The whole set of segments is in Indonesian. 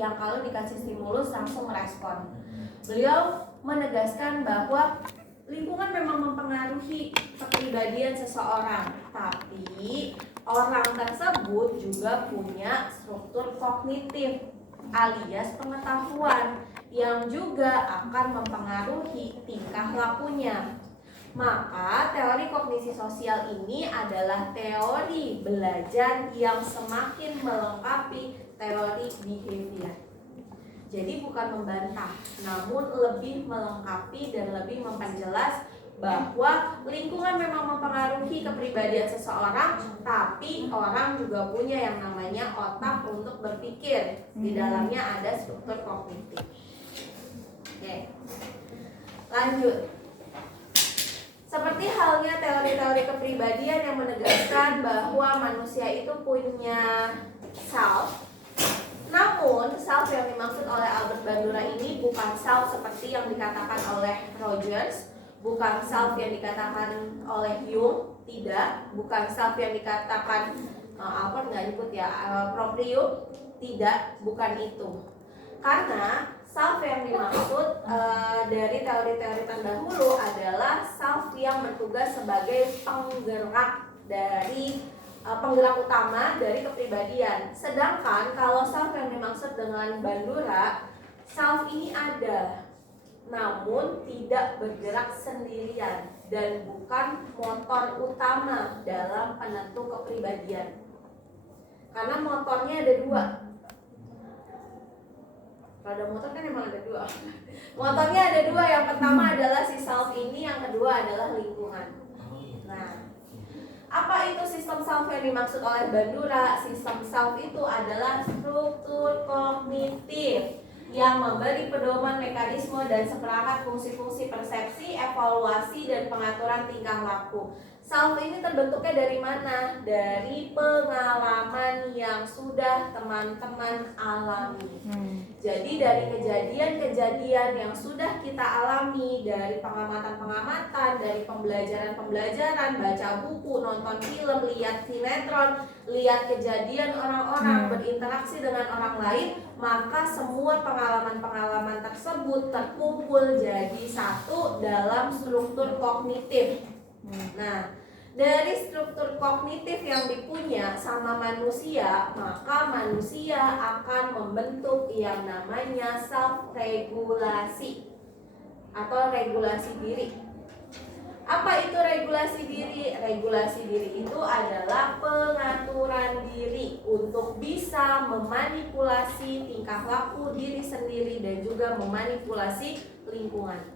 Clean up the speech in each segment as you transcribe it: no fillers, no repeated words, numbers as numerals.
yang kalau dikasih stimulus langsung merespon. Beliau menegaskan bahwa lingkungan memang mempengaruhi kepribadian seseorang, tapi orang tersebut juga punya struktur kognitif alias pengetahuan yang juga akan mempengaruhi tingkah lakunya. Maka teori kognisi sosial ini adalah teori belajar yang semakin melengkapi teori behavior. Jadi bukan membantah, namun lebih melengkapi dan lebih memperjelas bahwa lingkungan memang mempengaruhi kepribadian seseorang, tapi orang juga punya yang namanya otak untuk berpikir. Di dalamnya ada struktur kognitif. Oke. Lanjut. Seperti halnya teori-teori kepribadian yang menegaskan bahwa manusia itu punya self. Namun, self yang dimaksud oleh Albert Bandura ini bukan self seperti yang dikatakan oleh Rogers, bukan self yang dikatakan oleh Jung, tidak, bukan self yang dikatakan Albert nggak nyebut ya, Proprium, tidak, bukan itu. Karena self yang dimaksud dari teori-teori terdahulu adalah self yang bertugas sebagai penggerak dari penggerak utama dari kepribadian. Sedangkan kalau self yang dimaksud dengan Bandura, self ini ada, namun tidak bergerak sendirian dan bukan motor utama dalam penentu kepribadian. Karena motornya ada dua. Roda motor kan emang ada dua. Motornya ada dua. Yang pertama adalah si self ini, yang kedua adalah lingkungan. Nah, apa itu sistem self yang dimaksud oleh Bandura? Sistem self itu adalah struktur kognitif yang memberi pedoman mekanisme dan seperangkat fungsi-fungsi persepsi, evaluasi, dan pengaturan tingkah laku. Self ini terbentuknya dari mana? Dari pengalaman yang sudah teman-teman alami. Jadi dari kejadian-kejadian yang sudah kita alami, dari pengamatan-pengamatan, dari pembelajaran-pembelajaran, baca buku, nonton film, lihat sinetron, lihat kejadian orang-orang, berinteraksi dengan orang lain, maka semua pengalaman-pengalaman tersebut terkumpul jadi satu dalam struktur kognitif. Nah, dari struktur kognitif yang dipunya sama manusia, maka manusia akan membentuk yang namanya self-regulasi atau regulasi diri. Apa itu regulasi diri? Regulasi diri itu adalah pengaturan diri untuk bisa memanipulasi tingkah laku diri sendiri dan juga memanipulasi lingkungan.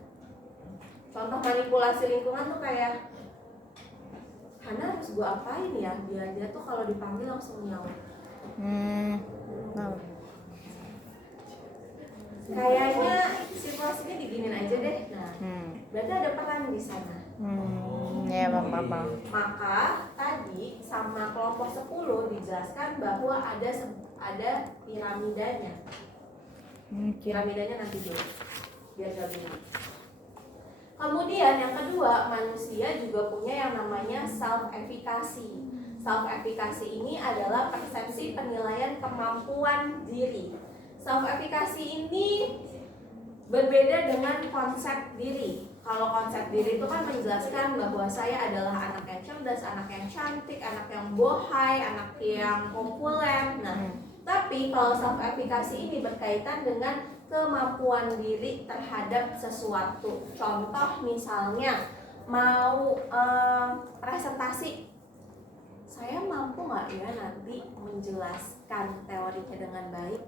Contoh manipulasi lingkungan tuh kayak, Hana harus gue apain ya biar dia tuh kalau dipanggil langsung nyaut. Kayaknya situasinya diginin aja deh. Nah, berarti ada peran di sana. Ya, Bang. Maka tadi sama kelompok 10 dijelaskan bahwa ada piramidanya. Piramidanya nanti dulu biar gak bingung. Kemudian yang kedua, manusia juga punya yang namanya self-efikasi. Self-efikasi ini adalah persepsi penilaian kemampuan diri. Self-efikasi ini berbeda dengan konsep diri. Kalau konsep diri itu kan menjelaskan bahwa saya adalah anak yang cerdas, anak yang cantik, anak yang bohai, anak yang populer. Nah, tapi kalau self-efikasi ini berkaitan dengan kemampuan diri terhadap sesuatu. Contoh misalnya mau presentasi, saya mampu nggak ya nanti menjelaskan teorinya dengan baik?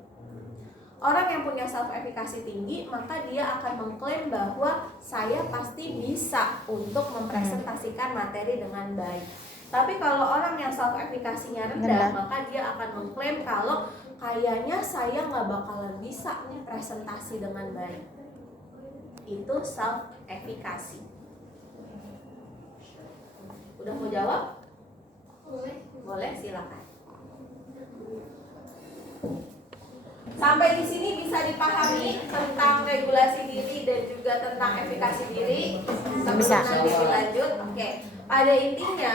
Orang yang punya self-efikasi tinggi, maka dia akan mengklaim bahwa saya pasti bisa untuk mempresentasikan materi dengan baik. Tapi kalau orang yang self-efikasinya rendah, maka dia akan mengklaim kalau kayaknya saya nggak bakalan bisa nih presentasi dengan baik. Itu self-efikasi. Udah mau jawab? Boleh, silakan. Sampai di sini bisa dipahami tentang regulasi diri dan juga tentang efikasi diri. Bisa. Nanti dilanjut. Oke. Pada intinya,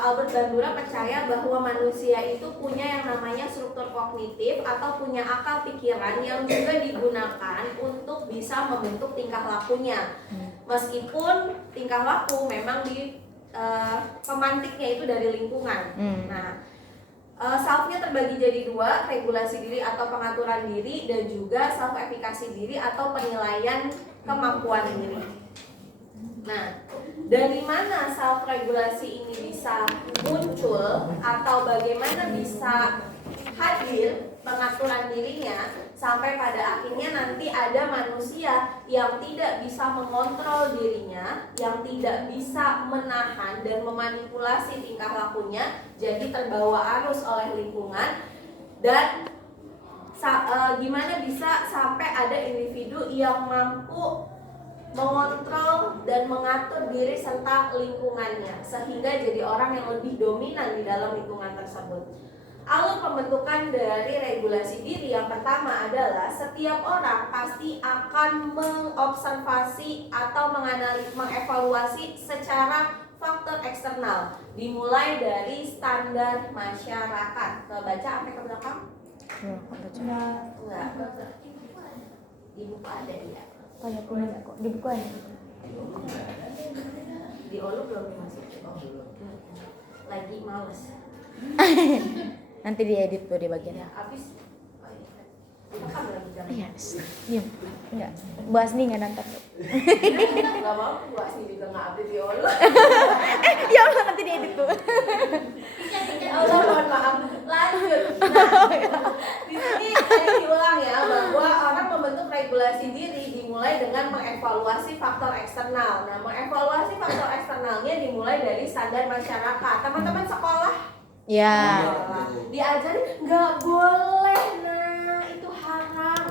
Albert Bandura percaya bahwa manusia itu punya yang namanya struktur kognitif atau punya akal pikiran yang juga digunakan untuk bisa membentuk tingkah lakunya. Meskipun tingkah laku memang pemantiknya itu dari lingkungan. Nah, selfnya terbagi jadi dua, regulasi diri atau pengaturan diri, dan juga self efikasi diri atau penilaian kemampuan diri. Nah, dari mana self regulasi ini bisa muncul atau bagaimana bisa hadir pengaturan dirinya sampai pada akhirnya nanti ada manusia yang tidak bisa mengontrol dirinya, yang tidak bisa menahan dan memanipulasi tingkah lakunya, jadi terbawa arus oleh lingkungan. Dan gimana bisa sampai ada individu yang mampu mengontrol dan mengatur diri serta lingkungannya sehingga jadi orang yang lebih dominan di dalam lingkungan tersebut. Alur pembentukan dari regulasi diri yang pertama adalah setiap orang pasti akan mengobservasi atau mengevaluasi secara faktor eksternal, dimulai dari standar masyarakat. Baca sampai ke belakang? Enggak. Di buku ada ya. Oh ya, punya kok di buku ada. Di Olu belum dimasukin. Lagi males. Nanti diedit tuh di bagian. Ya, habis. Oh iya. Kita kan lagi jam. Iya, diam. Enggak. Bu Asni enggak nonton. Enggak mau, Bu Asni juga enggak update di Olu. Ya Allah, nanti diedit tuh. Allah, mohon maaf. Lanjut. Nah, di sini saya diulang ya bahwa orang membentuk regulasi diri dimulai dengan mengevaluasi faktor eksternal. Nah, mengevaluasi faktor eksternalnya dimulai dari standar masyarakat. Teman-teman sekolah Ya. diajarin nggak boleh, nah itu haram.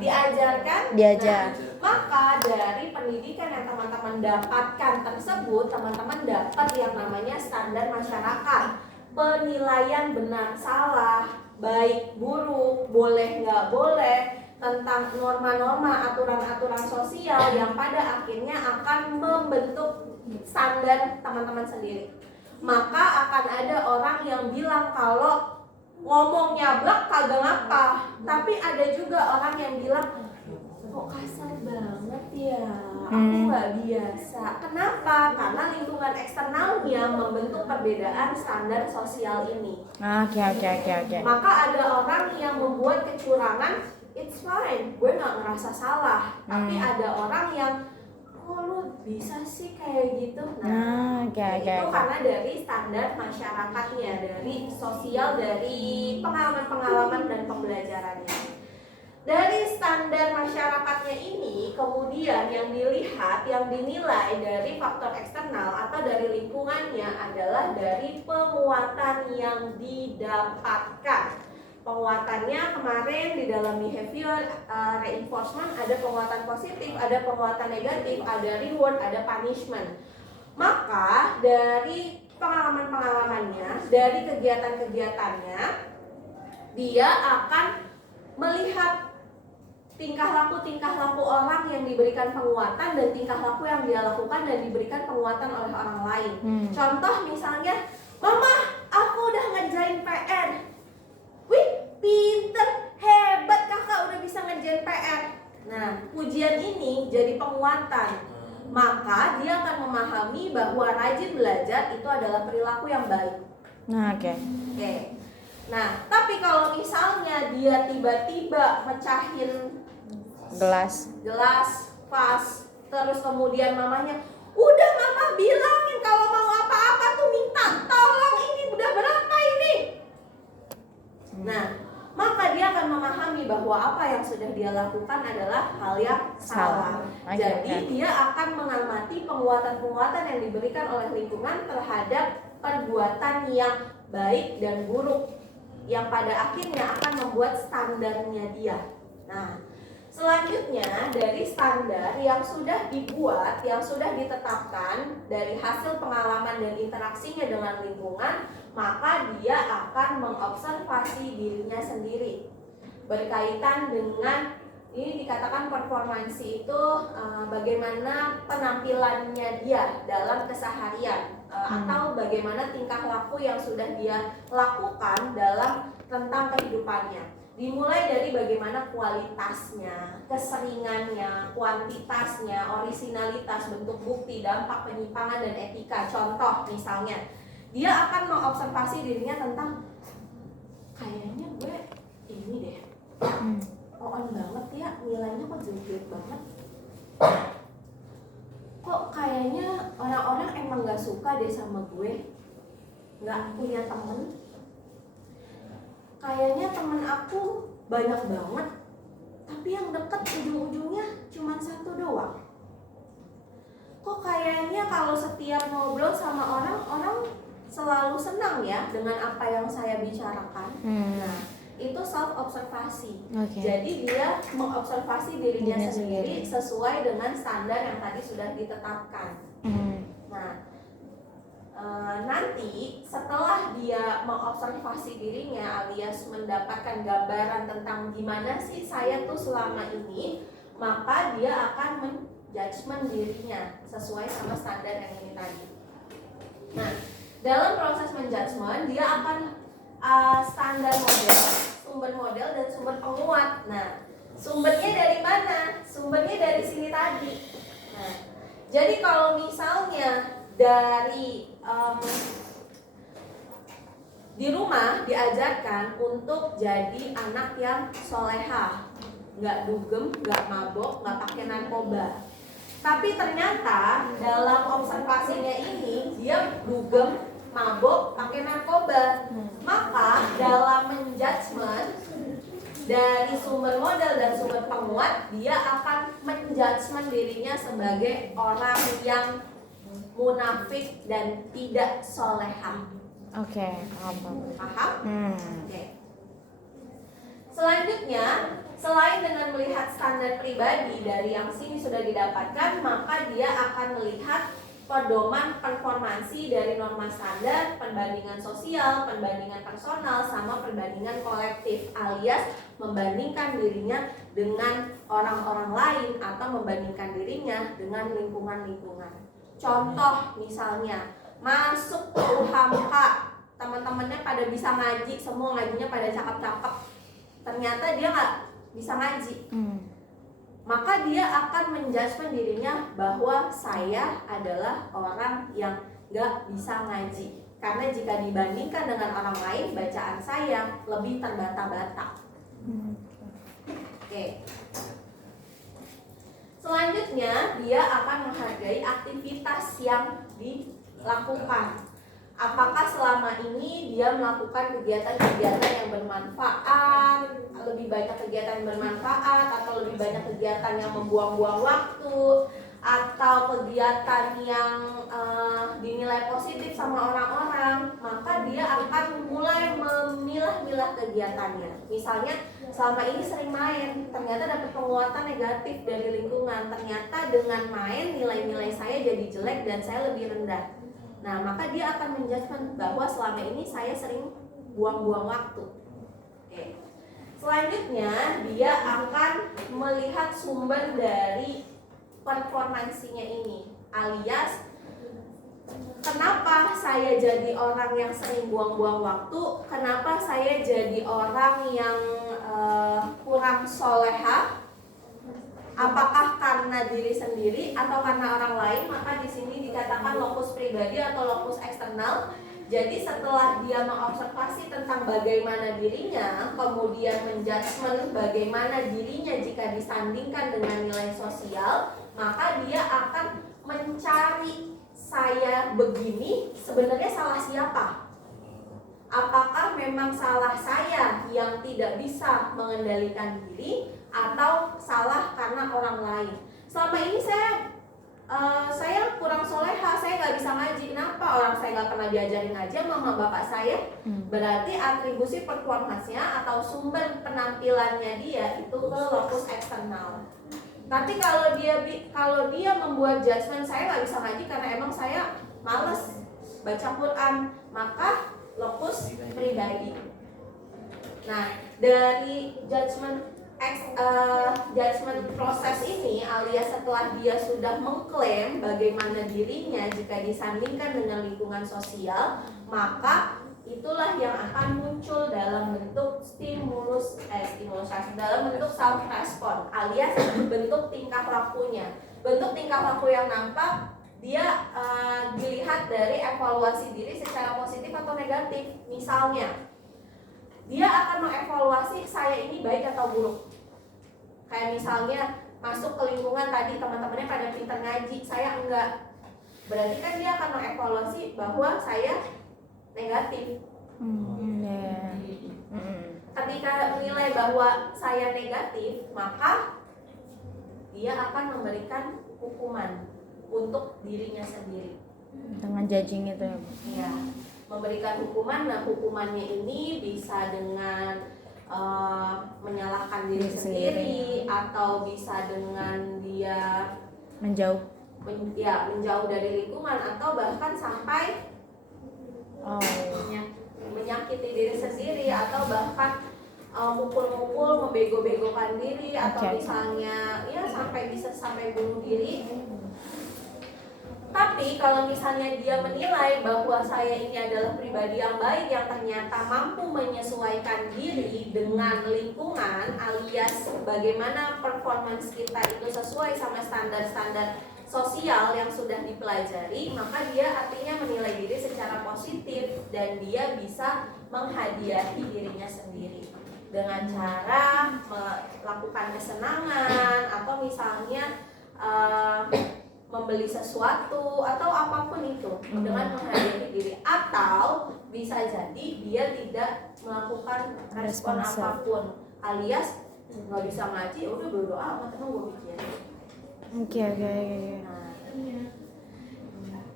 Diajarkan. Diajar. Nah, maka dari pendidikan yang teman-teman dapatkan tersebut, teman-teman dapat yang namanya standar masyarakat, penilaian benar salah, baik buruk, boleh nggak boleh, tentang norma-norma, aturan-aturan sosial yang pada akhirnya akan membentuk standar teman-teman sendiri. Maka akan ada orang yang bilang kalau ngomong nyablak kagak ngapa, tapi ada juga orang yang bilang kok kasar banget ya, aku nggak biasa. Kenapa? Karena lingkungan eksternalnya membentuk perbedaan standar sosial ini. Oke. Maka ada orang yang membuat kecurangan, it's fine, gue nggak ngerasa salah. Tapi ada orang yang kok lu bisa sih kayak gitu. Nah, itu karena dari standar masyarakatnya, dari sosial, dari pengalaman-pengalaman dan pembelajarannya. Dari standar masyarakatnya ini kemudian yang dilihat, yang dinilai dari faktor eksternal atau dari lingkungannya adalah dari penguatan yang didapatkan. Penguatannya kemarin di dalam behavior reinforcement ada penguatan positif, ada penguatan negatif, ada reward, ada punishment. Maka dari pengalaman-pengalamannya, dari kegiatan-kegiatannya, dia akan melihat tingkah laku orang yang diberikan penguatan dan tingkah laku yang dia lakukan dan diberikan penguatan oleh orang lain. Contoh misalnya, Mama, aku udah ngerjain PR. Wih, pinter, hebat kakak udah bisa ngerjain PR. Nah, pujian ini jadi penguatan. Maka dia akan memahami bahwa rajin belajar itu adalah perilaku yang baik. Oke. Nah, tapi kalau misalnya dia tiba-tiba mecahin gelas vas, terus kemudian mamanya, udah mama bilangin kalau mau apa-apa tuh minta tolong, ini udah berapa ini? Nah, maka dia akan memahami bahwa apa yang sudah dia lakukan adalah hal yang salah. Jadi dia akan mengamati penguatan-penguatan yang diberikan oleh lingkungan terhadap perbuatan yang baik dan buruk, yang pada akhirnya akan membuat standarnya dia. Nah, selanjutnya dari standar yang sudah dibuat, yang sudah ditetapkan dari hasil pengalaman dan interaksinya dengan lingkungan, maka dia akan mengobservasi dirinya sendiri berkaitan dengan Ini dikatakan performansi itu bagaimana penampilannya dia dalam keseharian atau bagaimana tingkah laku yang sudah dia lakukan dalam tentang kehidupannya. Dimulai dari bagaimana kualitasnya, keseringannya, kuantitasnya, orisinalitas, bentuk bukti, dampak penyimpangan dan etika. Contoh misalnya, dia akan mengobservasi dirinya tentang kayaknya gue ini deh. On banget ya, nilainya kok jelek banget. Kok kayaknya orang-orang emang gak suka deh sama gue, gak punya temen. Kayaknya temen aku banyak banget, tapi yang deket ujung-ujungnya cuma satu doang. Kok kayaknya kalau setiap ngobrol sama orang selalu senang ya dengan apa yang saya bicarakan. Nah, itu self observasi. Jadi dia mengobservasi dirinya sendiri sesuai dengan standar yang tadi sudah ditetapkan. Nah, nanti setelah dia mengobservasi dirinya alias mendapatkan gambaran tentang gimana sih saya tuh selama ini, maka dia akan menjudgment dirinya sesuai sama standar yang ini tadi. Nah, dalam proses menjudgment dia akan standar model, sumber model dan sumber penguat. Nah, sumbernya dari mana? Sumbernya dari sini tadi. Nah, jadi kalau misalnya dari di rumah diajarkan untuk jadi anak yang soleha, nggak dugem, nggak mabok, nggak pakai narkoba. Tapi ternyata dalam observasinya ini dia dugem, mabok, pakai narkoba. Maka dalam menjudgment dari sumber modal dan sumber penguat, dia akan menjudgment dirinya sebagai orang yang munafik dan tidak soleha. Oke, paham. Paham? Oke. Selanjutnya, selain dengan melihat standar pribadi dari yang sini sudah didapatkan, maka dia akan melihat pedoman performansi dari norma standar, perbandingan sosial, perbandingan personal, sama perbandingan kolektif, alias membandingkan dirinya dengan orang-orang lain atau membandingkan dirinya dengan lingkungan-lingkungan. Contoh misalnya, masuk ke UHAMK, teman-temannya pada bisa ngaji, semua ngajinya pada cakep-cakep, ternyata dia nggak bisa ngaji. Maka dia akan menjudgment dirinya bahwa saya adalah orang yang gak bisa ngaji. Karena jika dibandingkan dengan orang lain, bacaan saya lebih terbata-bata. Oke. Selanjutnya, dia akan menghargai aktivitas yang dilakukan. Apakah selama ini dia melakukan kegiatan-kegiatan yang bermanfaat, lebih banyak kegiatan yang bermanfaat, atau lebih banyak kegiatan yang membuang-buang waktu, atau kegiatan yang dinilai positif sama orang-orang, maka dia akan mulai memilah-milah kegiatannya. Misalnya selama ini sering main, ternyata dapat penguatan negatif dari lingkungan, ternyata dengan main nilai-nilai saya jadi jelek dan saya lebih rendah. Nah, maka dia akan menjudgment bahwa selama ini saya sering buang-buang waktu. Oke. Selanjutnya, dia akan melihat sumber dari performansinya ini, alias kenapa saya jadi orang yang sering buang-buang waktu, kenapa saya jadi orang yang kurang soleha, apakah karena diri sendiri atau karena orang lain. Maka di sini dikatakan lokus pribadi atau lokus eksternal. Jadi setelah dia mengobservasi tentang bagaimana dirinya, kemudian menjudgment bagaimana dirinya jika disandingkan dengan nilai sosial, maka dia akan mencari saya begini sebenarnya salah siapa? Apakah memang salah saya yang tidak bisa mengendalikan diri, atau salah karena orang lain? Selama ini saya kurang soleha, saya nggak bisa ngaji. Kenapa? Orang saya nggak pernah diajarin ngaji sama mama bapak saya. Berarti atribusi performance-nya atau sumber penampilannya dia itu ke lokus eksternal. Tapi kalau dia membuat judgement saya nggak bisa ngaji karena emang saya males baca Quran, maka lokus pribadi. Nah, dari judgement judgment proses ini alias setelah dia sudah mengklaim bagaimana dirinya jika disandingkan dengan lingkungan sosial, maka itulah yang akan muncul dalam bentuk stimulus dalam bentuk self respon alias bentuk tingkah lakunya. Bentuk tingkah laku yang nampak dia dilihat dari evaluasi diri secara positif atau negatif. Misalnya dia akan mengevaluasi saya ini baik atau buruk. Kayak misalnya masuk ke lingkungan tadi teman-temannya pada pintar ngaji, saya enggak. Berarti kan dia akan mengevaluasi bahwa saya negatif. Ketika menilai bahwa saya negatif, maka dia akan memberikan hukuman untuk dirinya sendiri. Dengan judging itu ya, Bu? Ya, memberikan hukuman. Nah, hukumannya ini bisa dengan menyalahkan diri sendiri atau bisa dengan dia menjauh dari lingkungan atau bahkan sampai menyakiti diri sendiri atau bahkan mukul-mukul, membego-begokan diri atau misalnya ya sampai bunuh diri. Tapi kalau misalnya dia menilai bahwa saya ini adalah pribadi yang baik yang ternyata mampu menyesuaikan diri dengan lingkungan alias bagaimana performance kita itu sesuai sama standar-standar sosial yang sudah dipelajari, maka dia artinya menilai diri secara positif dan dia bisa menghadiahi dirinya sendiri dengan cara melakukan kesenangan atau misalnya membeli sesuatu atau apapun itu dengan menghadiahi diri, atau bisa jadi dia tidak melakukan respon apapun alias nggak bisa ngaji, udah berdoa amat emang gue pikir. Oke.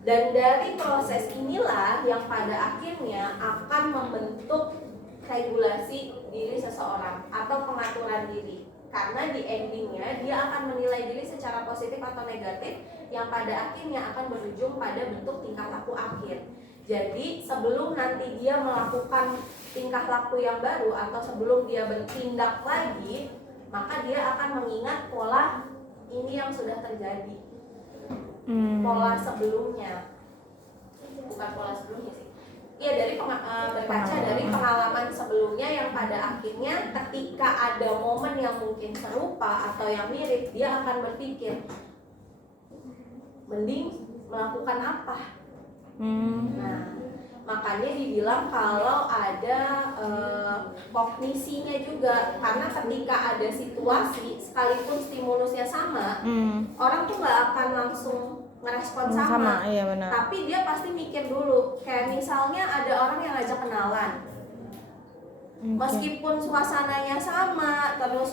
Dan dari proses inilah yang pada akhirnya akan membentuk regulasi diri seseorang atau pengaturan diri. Karena di endingnya dia akan menilai diri secara positif atau negatif yang pada akhirnya akan berujung pada bentuk tingkah laku akhir. Jadi sebelum nanti dia melakukan tingkah laku yang baru atau sebelum dia bertindak lagi, maka dia akan mengingat pola ini yang sudah terjadi. Pola sebelumnya. Bukan pola sebelumnya sih. Iya, dari berkaca dari pengalaman sebelumnya yang pada akhirnya ketika ada momen yang mungkin serupa atau yang mirip, dia akan berpikir mending melakukan apa. Nah, makanya dibilang kalau ada kognisinya juga, karena ketika ada situasi sekalipun stimulusnya sama, orang tuh nggak akan langsung ngerespon sama. Iya benar. Tapi dia pasti mikir dulu. Kayak misalnya ada orang yang ngajak kenalan, meskipun suasananya sama, terus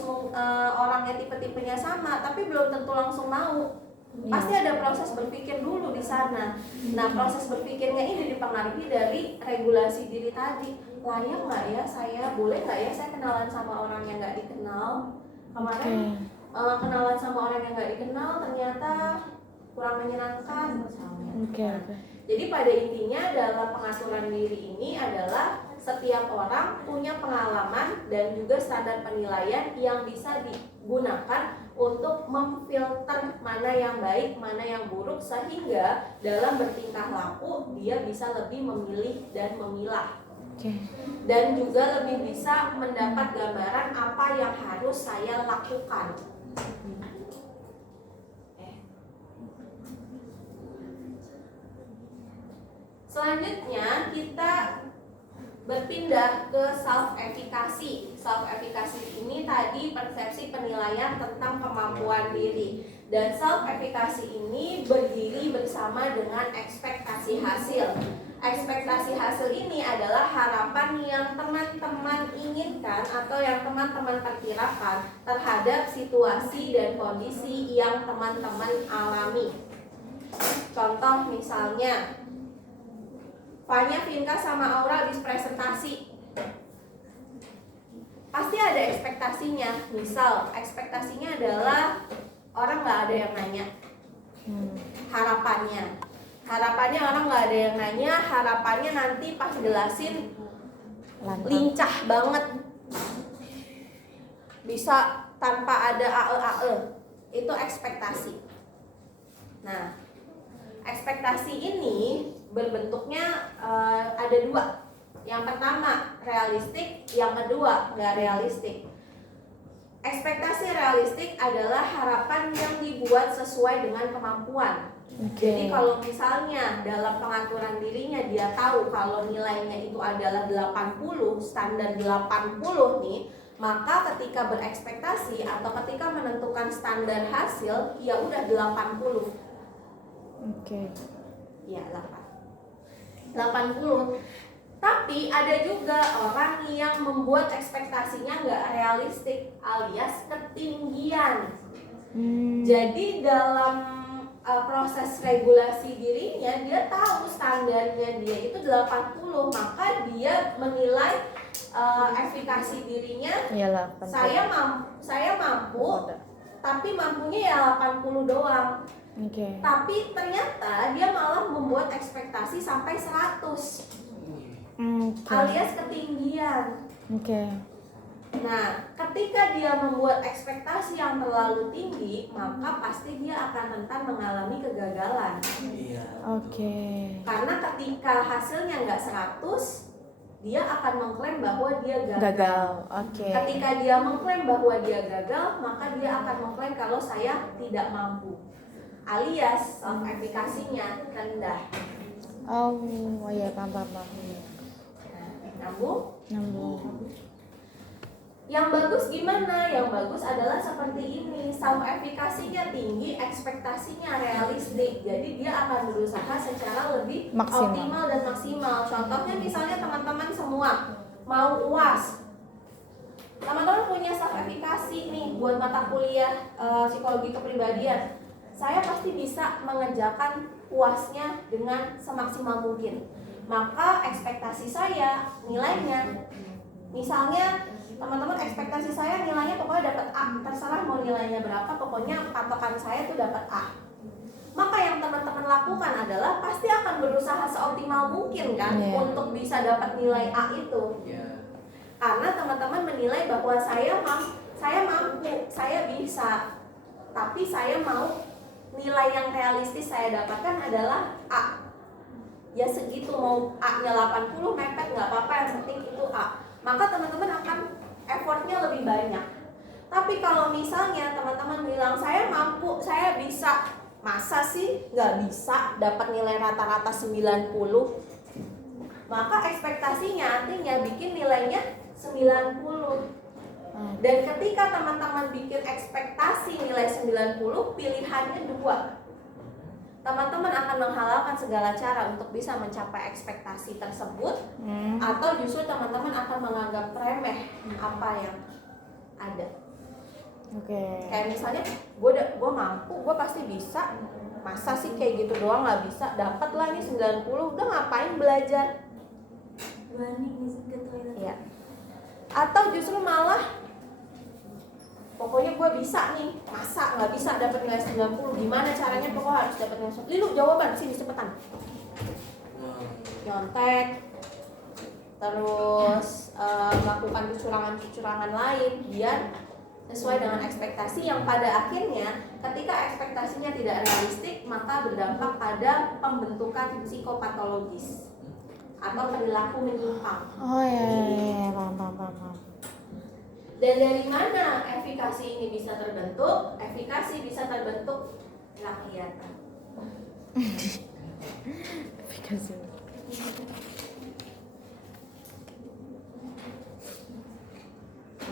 orangnya tipe-tipenya sama, tapi belum tentu langsung mau. Pasti ada proses berpikir dulu di sana. Nah, proses berpikirnya ini dipengaruhi dari regulasi diri tadi. Layak nggak ya saya, boleh nggak ya saya kenalan sama orang yang nggak dikenal? Kemarin kenalan sama orang yang nggak dikenal ternyata kurang menyenangkan misalnya. Jadi pada intinya dalam pengaturan diri ini adalah setiap orang punya pengalaman dan juga standar penilaian yang bisa digunakan untuk memfilter mana yang baik, mana yang buruk, sehingga dalam bertingkah laku dia bisa lebih memilih dan memilah. Dan juga lebih bisa mendapat gambaran apa yang harus saya lakukan. Selanjutnya kita berpindah ke self-efficacy. Self-efficacy ini tadi persepsi penilaian tentang kemampuan diri. Dan self-efficacy ini berdiri bersama dengan ekspektasi hasil. Ekspektasi hasil ini adalah harapan yang teman-teman inginkan atau yang teman-teman perkirakan terhadap situasi dan kondisi yang teman-teman alami. Contoh misalnya, Fanya, Vinka, sama Aura habis presentasi, pasti ada ekspektasinya. Misal, ekspektasinya adalah orang nggak ada yang nanya. Harapannya orang nggak ada yang nanya. Harapannya nanti pas jelasin lincah banget. bisa tanpa ada AE. Itu ekspektasi. Nah, ekspektasi ini berbentuknya ada dua. Yang pertama realistik, yang kedua nggak realistik. Ekspektasi realistik adalah harapan yang dibuat sesuai dengan kemampuan. Jadi kalau misalnya dalam pengaturan dirinya dia tahu kalau nilainya itu adalah 80, standar 80 nih, maka ketika berekspektasi atau ketika menentukan standar hasil, ya udah 80. Ya 80. Tapi ada juga orang yang membuat ekspektasinya nggak realistik alias ketinggian. Jadi dalam proses regulasi dirinya dia tahu standarnya dia itu 80, maka dia menilai efikasi dirinya saya mampu tapi mampunya ya 80 doang. Tapi ternyata dia malah membuat ekspektasi sampai 100. Alias ketinggian. Nah, ketika dia membuat ekspektasi yang terlalu tinggi, maka pasti dia akan rentan mengalami kegagalan. Karena ketika hasilnya nggak 100, dia akan mengklaim bahwa dia gagal. Ketika dia mengklaim bahwa dia gagal, maka dia akan mengklaim kalau saya tidak mampu. Alias efikasinya rendah. Paham. Nyambung. Yang bagus gimana? Yang bagus adalah seperti ini. Self efikasinya tinggi, ekspektasinya realistik. Jadi dia akan berusaha secara lebih optimal dan maksimal. Contohnya misalnya teman-teman semua mau UAS. Teman-teman punya self efikasi nih buat mata kuliah psikologi kepribadian. Saya pasti bisa mengerjakan UASnya dengan semaksimal mungkin. Maka ekspektasi saya nilainya, misalnya teman-teman ekspektasi saya nilainya pokoknya dapat A, terserah mau nilainya berapa, pokoknya patokan saya tuh dapat A. Maka yang teman-teman lakukan adalah pasti akan berusaha seoptimal mungkin kan untuk bisa dapat nilai A itu. Karena teman-teman menilai bahwa saya mampu, saya bisa, tapi saya mau nilai yang realistis saya dapatkan adalah A. Ya segitu, mau A-nya 80 mepet nggak apa-apa, yang penting itu A. Maka teman-teman akan effortnya lebih banyak. Tapi kalau misalnya teman-teman bilang saya mampu, saya bisa, masa sih nggak bisa dapat nilai rata-rata 90? Maka ekspektasinya artinya bikin nilainya 90. Dan ketika teman-teman bikin ekspektasi nilai 90, pilihannya dua. Teman-teman akan menghalalkan segala cara untuk bisa mencapai ekspektasi tersebut, atau justru teman-teman akan menganggap remeh apa yang ada. Kayak misalnya gue mampu, gue pasti bisa, masa sih kayak gitu doang nggak bisa, dapat lah nih 90, udah ngapain belajar? Ya. Atau justru malah pokoknya gue bisa nih, masa nggak bisa dapat nilai 90? Gimana caranya? Pokoknya harus dapat nilai 90. Lilu jawaban, sini cepetan. Nyontek, terus melakukan kecurangan lain biar sesuai dengan ekspektasi yang pada akhirnya ketika ekspektasinya tidak realistik maka berdampak pada pembentukan psikopatologis atau perilaku menyimpang. Paham. Dan dari mana efikasi ini bisa terbentuk? Efikasi bisa terbentuk nggak kelihatan. Efikasi.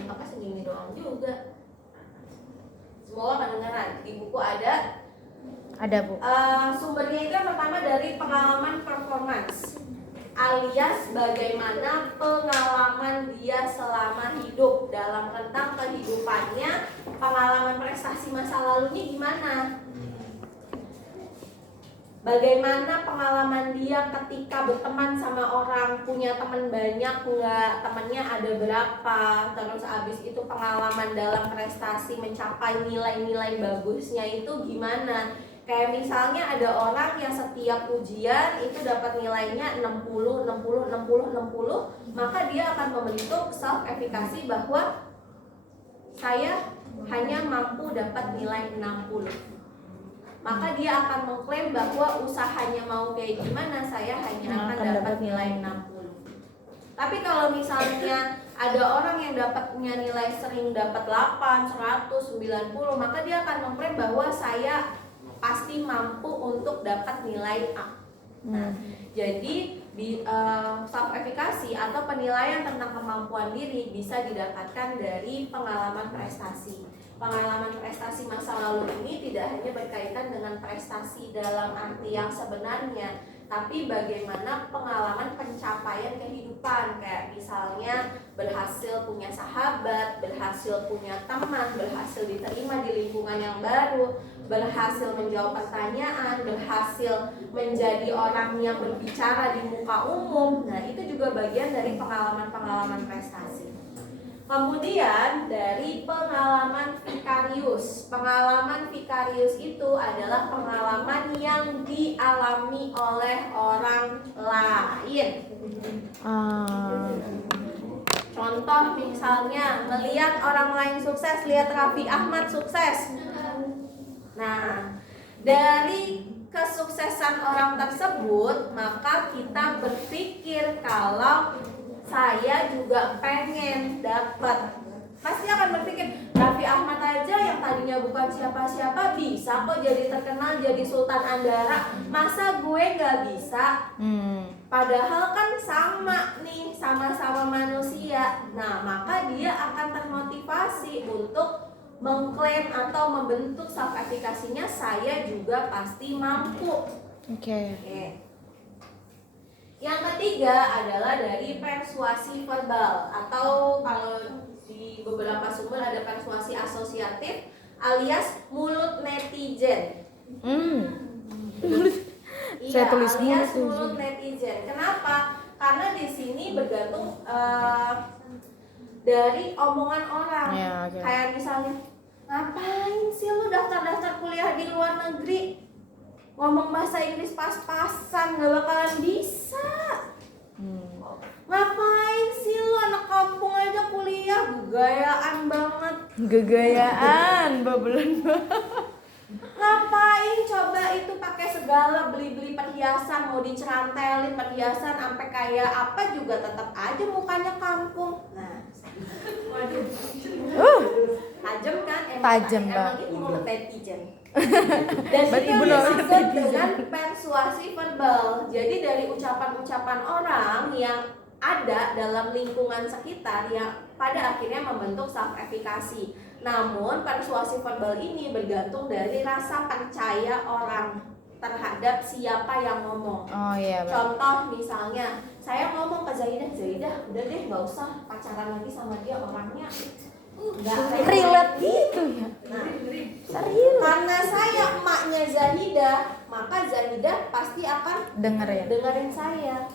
Maka segini doang juga. Semoga kedengeran. Di buku ada Bu. Sumbernya itu yang pertama dari pengalaman performance, alias bagaimana pengalaman dia selama hidup. Dalam rentang kehidupannya, pengalaman prestasi masa lalunya gimana, bagaimana pengalaman dia ketika berteman sama orang, punya teman banyak nggak, temannya ada berapa, terus abis itu pengalaman dalam prestasi mencapai nilai-nilai bagusnya itu gimana. Kayak misalnya ada orang yang setiap ujian itu dapat nilainya 60, maka dia akan membentuk self efikasi bahwa saya hanya mampu dapat nilai 60. Maka dia akan mengklaim bahwa usahanya mau kayak gimana, saya hanya akan dapat nilai 60. Tapi kalau misalnya ada orang yang dapatnya nilai sering dapat 8, 100, 90, maka dia akan mengklaim bahwa saya pasti mampu untuk dapat nilai A. Nah, jadi self efficacy atau penilaian tentang kemampuan diri bisa didapatkan dari pengalaman prestasi. Pengalaman prestasi masa lalu ini tidak hanya berkaitan dengan prestasi dalam arti yang sebenarnya, tapi bagaimana pengalaman pencapaian kehidupan, kayak misalnya berhasil punya sahabat, berhasil punya teman, berhasil diterima di lingkungan yang baru, berhasil menjawab pertanyaan, berhasil menjadi orang yang berbicara di muka umum. Nah, itu juga bagian dari pengalaman-pengalaman prestasi. Kemudian dari pengalaman vikarius. Pengalaman vikarius itu adalah pengalaman yang dialami oleh orang lain. Contoh misalnya melihat orang lain sukses, lihat Raffi Ahmad sukses. Nah, dari kesuksesan orang tersebut, maka kita berpikir kalau saya juga pengen dapat. Pasti akan berpikir, Raffi Ahmad aja yang tadinya bukan siapa-siapa bisa kok jadi terkenal, jadi Sultan Andara. Masa gue gak bisa? Padahal kan sama nih, sama-sama manusia. Nah, maka dia akan termotivasi untuk mengklaim atau membentuk self efficacy-nya, saya juga pasti mampu. Oke. Yang ketiga adalah dari persuasi verbal, atau kalau di beberapa sumber ada persuasi asosiatif alias mulut netizen. Saya tulis alias mulut netizen. Kenapa? Karena di sini bergantung dari omongan orang. Kayak misalnya, ngapain sih lu daftar-daftar kuliah di luar negeri? Ngomong bahasa Inggris pas-pasan, gak bakalan bisa. Ngapain sih lu anak kampung aja kuliah? Gegayaan banget. Gegayaan, babelan banget. Ngapain coba itu pakai segala beli-beli perhiasan, mau dicerantelin perhiasan sampai kayak apa juga tetap aja mukanya kampung. Nah, waduh. Tajam kan? Tajam emang banget. itu mulut netizen. Dan itu dimaksud dengan persuasi verbal. Jadi dari ucapan-ucapan orang yang ada dalam lingkungan sekitar yang pada akhirnya membentuk self efficacy. Namun persuasi verbal ini bergantung dari rasa percaya orang terhadap siapa yang ngomong. Contoh misalnya, saya ngomong ke Zaidah, udah deh nggak usah pacaran lagi sama dia, orangnya nggak relate gitu ya. Nah, serius. Karena saya emaknya Zahidah, maka Zahidah pasti akan dengerin saya.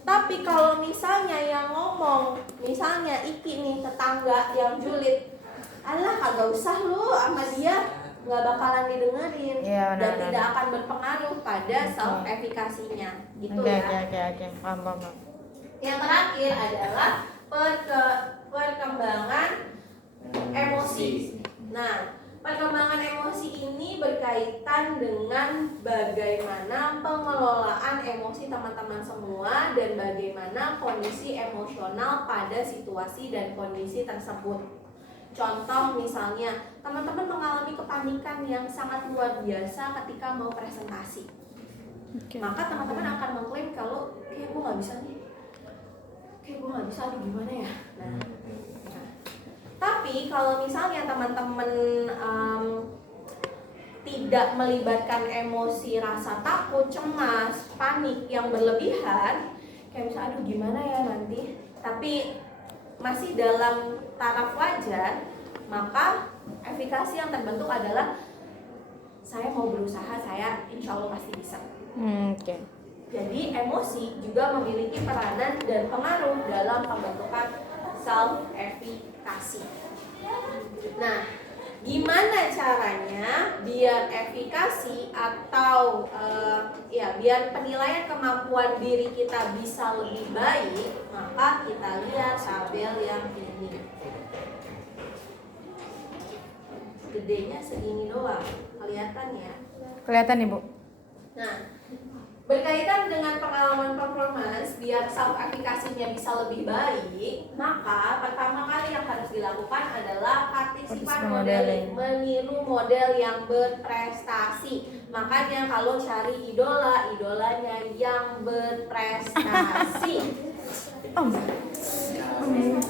Tapi kalau misalnya yang ngomong, misalnya Iki nih, tetangga yang julid, alah kagak usah lu sama dia, nggak bakalan didengerin, dan tidak akan berpengaruh pada self efficacy-nya. Gitu ya. Paham. Yang terakhir adalah perkembangan emosi. Nah, perkembangan emosi ini berkaitan dengan bagaimana pengelolaan emosi teman-teman semua dan bagaimana kondisi emosional pada situasi dan kondisi tersebut. Contoh misalnya, teman-teman mengalami kepanikan yang sangat luar biasa ketika mau presentasi. Maka teman-teman akan mengklaim kalau kayak gue nggak bisa nih. Aduh gimana ya? Nah. Tapi kalau misalnya teman-teman tidak melibatkan emosi rasa takut, cemas, panik yang berlebihan, kayak misalnya aduh gimana ya nanti, tapi masih dalam taraf wajar, maka efikasi yang terbentuk adalah saya mau berusaha, saya insya Allah pasti bisa. Jadi emosi juga memiliki peranan dan pengaruh dalam pembentukan self efficacy. Nah, gimana caranya biar efikasi atau biar penilaian kemampuan diri kita bisa lebih baik? Maka kita lihat tabel yang ini. gedenya segini doang. Kelihatan ya? Kelihatan Ibu. Nah, berkaitan dengan pengalaman performance, biar self efficacy-nya bisa lebih baik, maka pertama kali yang harus dilakukan adalah participan modeling, meniru model yang berprestasi. Makanya kalau cari idola, idolanya yang berprestasi.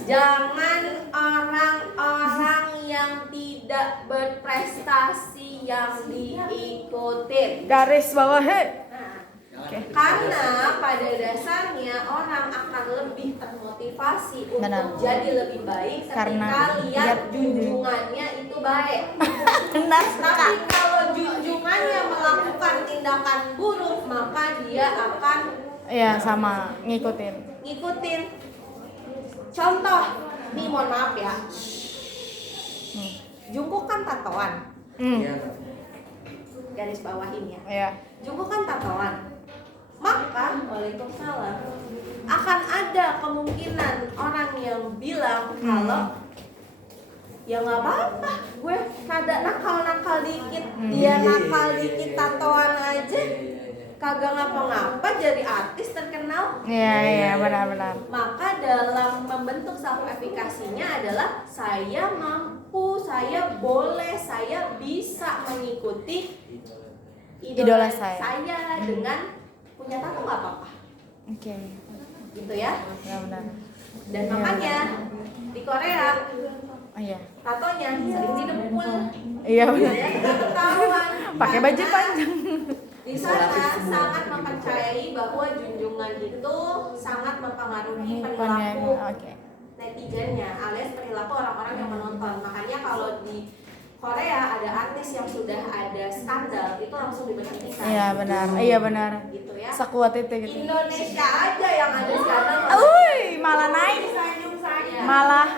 Jangan orang-orang yang tidak berprestasi yang diikutin. Garis bawah he. Karena pada dasarnya orang akan lebih termotivasi untuk Benar. jadi lebih baik ketika Karena lihat lihat junjungannya itu baik. Benar. Tapi kalau junjungannya melakukan tindakan buruk, maka dia akan Iya, sama ngikutin. ngikutin. Contoh, nih mohon maaf ya. Jungkook kan tatoan. Garis bawahin ya. Iya. Jungkook kan tatoan. Maka, waalaikumsalam, akan ada kemungkinan orang yang bilang kalau ya nggak apa-apa, gue rada nakal dikit, dia nakal dikit tatoan aja, kagak ngapa-ngapa jadi artis terkenal. Iya, benar-benar. Maka dalam membentuk self efficacy-nya adalah saya mampu, saya boleh, saya bisa mengikuti Idola saya. dengan punya tato nggak apa-apa, Oke. gitu ya. Benar-benar. Dan makanya di Korea Oh iya. tatonya sering didempul, Iya benar. ya nggak ketahuan. Pakai baju Karena panjang. di sana sangat mempercayai bahwa junjungan itu sangat mempengaruhi perilaku Oke. netizennya alias perilaku orang-orang yang menonton. Makanya kalau di Korea ada artis yang sudah ada skandal itu langsung diberhentikan. Iya benar. Iya benar. Gitu ya. Sekuat itu gitu. Indonesia aja yang ada skandal. Malah naik. Sanjung saya. Malah.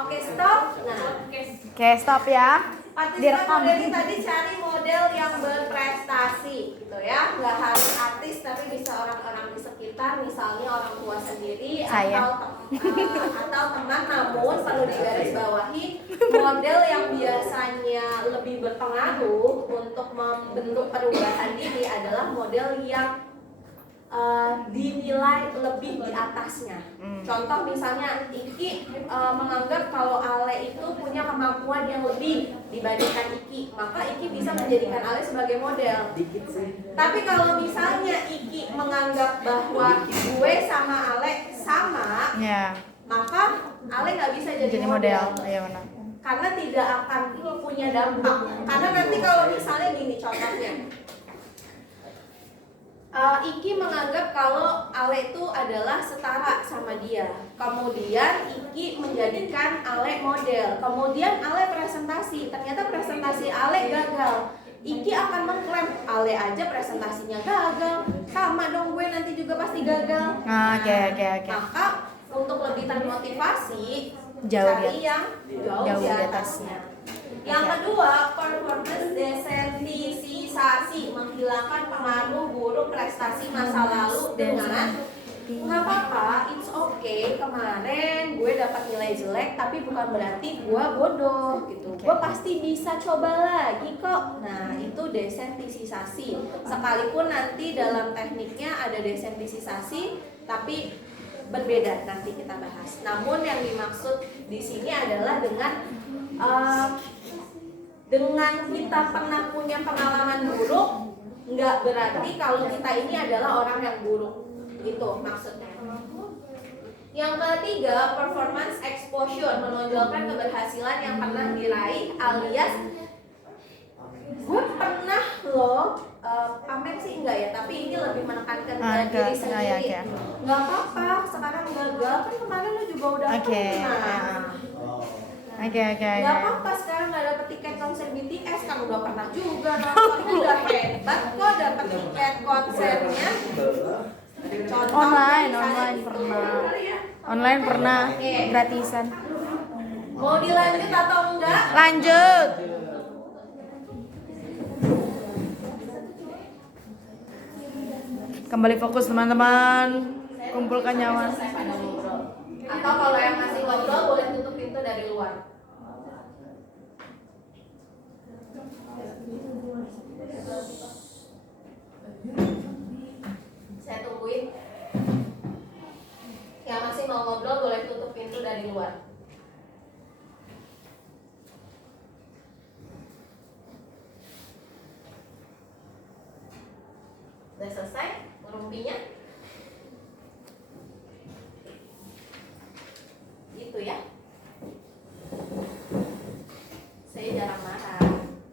Oke, stop. Nah, Oke, stop ya. partisipan Direkam. modeling tadi cari model yang berprestasi gitu ya. Nggak harus artis tapi bisa orang-orang di sekitar, misalnya orang tua sendiri Saya. atau teman, namun perlu digarisbawahi model yang biasanya lebih berpengaruh untuk membentuk perubahan diri adalah model yang dinilai lebih di atasnya. Contoh misalnya Iki menganggap kalau Ale itu punya kemampuan yang lebih dibandingkan Iki, maka Iki bisa menjadikan Ale sebagai model. Tapi kalau misalnya Iki menganggap bahwa gue sama Ale sama, Ya. maka Ale nggak bisa jadi model. Iya benar. Karena tidak akan punya dampak. Karena nanti kalau misalnya gini contohnya, Iki menganggap kalau Ale itu adalah setara sama dia. Kemudian Iki menjadikan Ale model. Kemudian Ale presentasi. Ternyata presentasi Ale gagal. Iki akan mengklaim Ale aja presentasinya gagal. Sama dong gue nanti juga pasti gagal. Oke. Maka untuk lebih termotivasi Jauh cari di yang jauh di atasnya. Yang kedua, performance desensitisasi, menghilangkan pengaruh buruk prestasi masa lalu dengan nggak apa-apa, it's okay. Kemarin gue dapat nilai jelek, tapi bukan berarti gue bodoh gitu. Gue pasti bisa coba lagi kok. Nah, itu desensitisasi. Sekalipun nanti dalam tekniknya ada desensitisasi, tapi berbeda nanti kita bahas. Namun yang dimaksud di sini adalah dengan kita pernah punya pengalaman buruk, nggak berarti kalau kita ini adalah orang yang buruk, gitu maksudnya. Yang ketiga, performance exposure, menonjolkan keberhasilan yang pernah diraih, alias gue pernah loh pamer sih enggak ya, tapi ini lebih menekankan diri sendiri. Nggak apa-apa, sekarang gagal kan kemarin lo juga udah pernah. Gak apa-apa sekarang gak dapet tiket konser BTS, kan udah pernah juga nonton. Udah hebat kok dapet tiket konsernya. Contoh Online misalnya pernah. ya. Online pernah gratisan. Mau dilanjut atau enggak? Lanjut. Kembali fokus teman-teman. Kumpulkan nyawa. Atau kalau yang masih ngobrol boleh tutup pintu dari luar. Udah selesai ngerumpinya? Gitu ya. Saya jarang marah,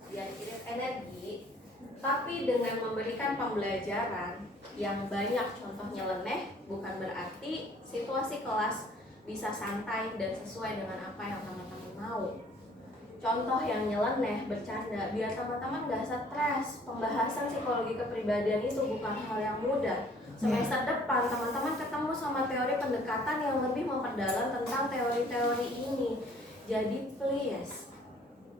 dia kirim energi, tapi dengan memberikan pembelajaran yang banyak contoh nyeleneh bukan berarti situasi kelas bisa santai dan sesuai dengan apa yang teman-teman mau. Contoh yang nyeleneh, bercanda, biar teman-teman gak stres. Pembahasan psikologi kepribadian itu bukan hal yang mudah. Semester depan teman-teman ketemu sama teori pendekatan yang lebih memperdalam tentang teori-teori ini. Jadi please,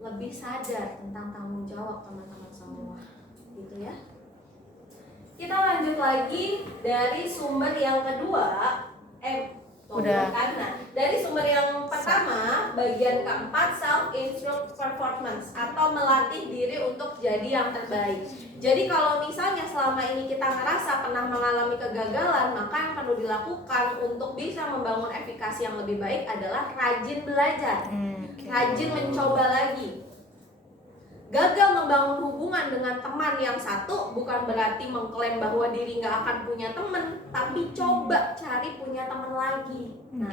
lebih sadar tentang tanggung jawab teman-teman semua, gitu ya. Kita lanjut lagi dari sumber yang kedua. Udah. Karena dari sumber yang pertama, bagian keempat, self-improve performance atau melatih diri untuk jadi yang terbaik. Jadi kalau misalnya selama ini kita ngerasa pernah mengalami kegagalan, maka yang perlu dilakukan untuk bisa membangun efikasi yang lebih baik adalah rajin belajar, rajin mencoba lagi. Gagal membangun hubungan dengan teman yang satu bukan berarti mengklaim bahwa diri nggak akan punya teman, tapi coba cari punya teman lagi. Nah,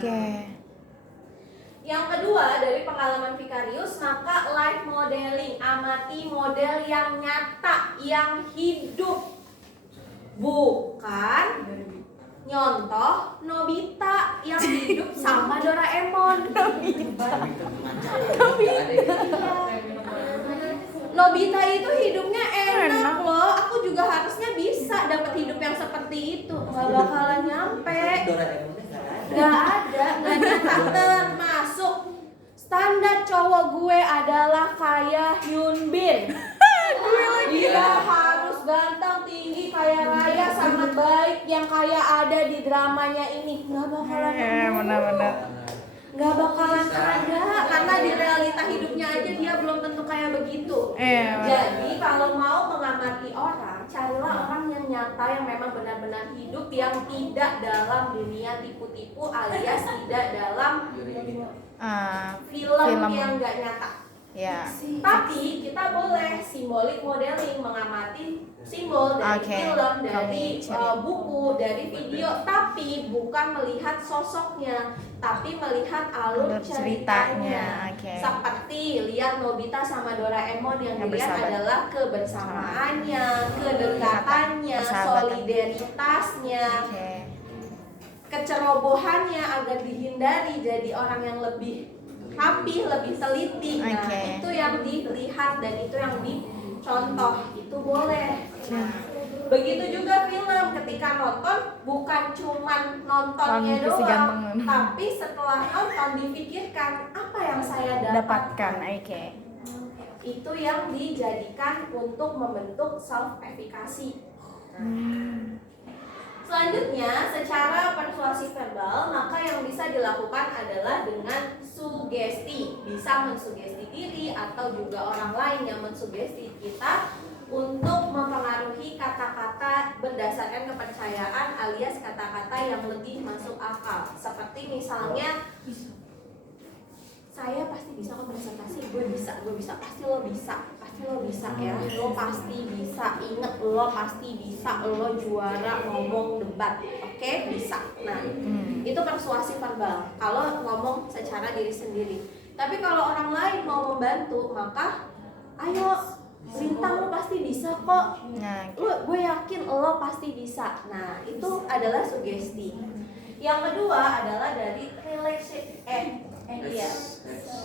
yang kedua dari pengalaman Vicarius, maka life modeling, amati model yang nyata, yang hidup, bukan nyontoh Nobita yang hidup sama Doraemon. Nobita itu hidupnya enak loh. Aku juga harusnya bisa dapat hidup yang seperti itu. Gak bakalan nyampe. Gak ada, gak nyata. Termasuk standar cowok gue adalah kayak Hyun Bin. Dia harus ganteng, tinggi, kaya raya, sangat baik, yang kayak ada di dramanya ini. Gak bakalan benar-benar. Gak bakalan ada, karena di realita hidupnya aja dia belum tentu kayak begitu. Jadi kalau mau mengamati orang, carilah orang yang nyata, yang memang benar-benar hidup, yang tidak dalam dunia tipu-tipu alias tidak dalam film yang gak nyata. Tapi kita boleh simbolik modeling, mengamati simbol dari film, dari buku, dari video, tapi bukan melihat sosoknya, tapi melihat alur ceritanya. Seperti lihat Nobita sama Doraemon, yang dilihat adalah kebersamaannya, kedekatannya, solidaritasnya, kecerobohannya agar dihindari jadi orang yang lebih rapi, lebih teliti. Nah, itu yang dilihat dan itu yang dicontoh, itu boleh. Nah, begitu juga film, ketika nonton bukan cuman nontonnya doang, tapi setelah nonton dipikirkan apa yang saya dapatkan. Itu yang dijadikan untuk membentuk self-efikasi. Selanjutnya, secara persuasi verbal, maka yang bisa dilakukan adalah dengan sugesti. Bisa mensugesti diri atau juga orang lain yang mensugesti kita untuk mempengaruhi kata-kata berdasarkan kepercayaan alias kata-kata yang lebih masuk akal. Seperti misalnya, saya pasti bisa kok presentasi, gue bisa, pasti lo bisa ya, lo pasti bisa, inget lo pasti bisa, lo juara ngomong debat, oke, bisa. Nah, itu persuasi verbal kalau ngomong secara diri sendiri. Tapi kalau orang lain mau membantu, maka ayo Lintang, lo pasti bisa kok, gue yakin lo pasti bisa. Nah, itu adalah sugesti. Yang kedua adalah dari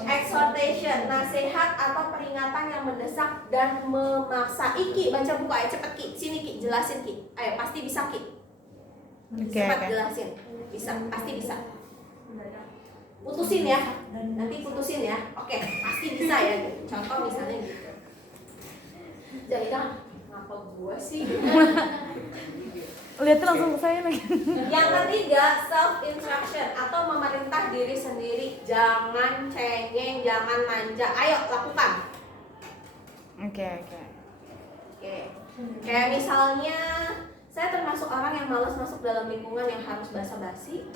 exhortation, nasihat atau peringatan yang mendesak dan memaksa. Iki, baca buku, ayo cepet Ki, sini Ki, jelasin Ki, ayo pasti bisa Ki, cepat jelasin, bisa, pasti bisa. Putusin ya, nanti putusin ya, oke, pasti bisa ya. Contoh misalnya gitu. Jangan ngapa gue sih? Lihat langsung ke saya lagi. Yang ketiga, self instruction atau memerintah diri sendiri. Jangan cengeng, jangan manja. Ayo lakukan. Oke. Kayak misalnya, saya termasuk orang yang malas masuk dalam lingkungan yang harus basa-basi.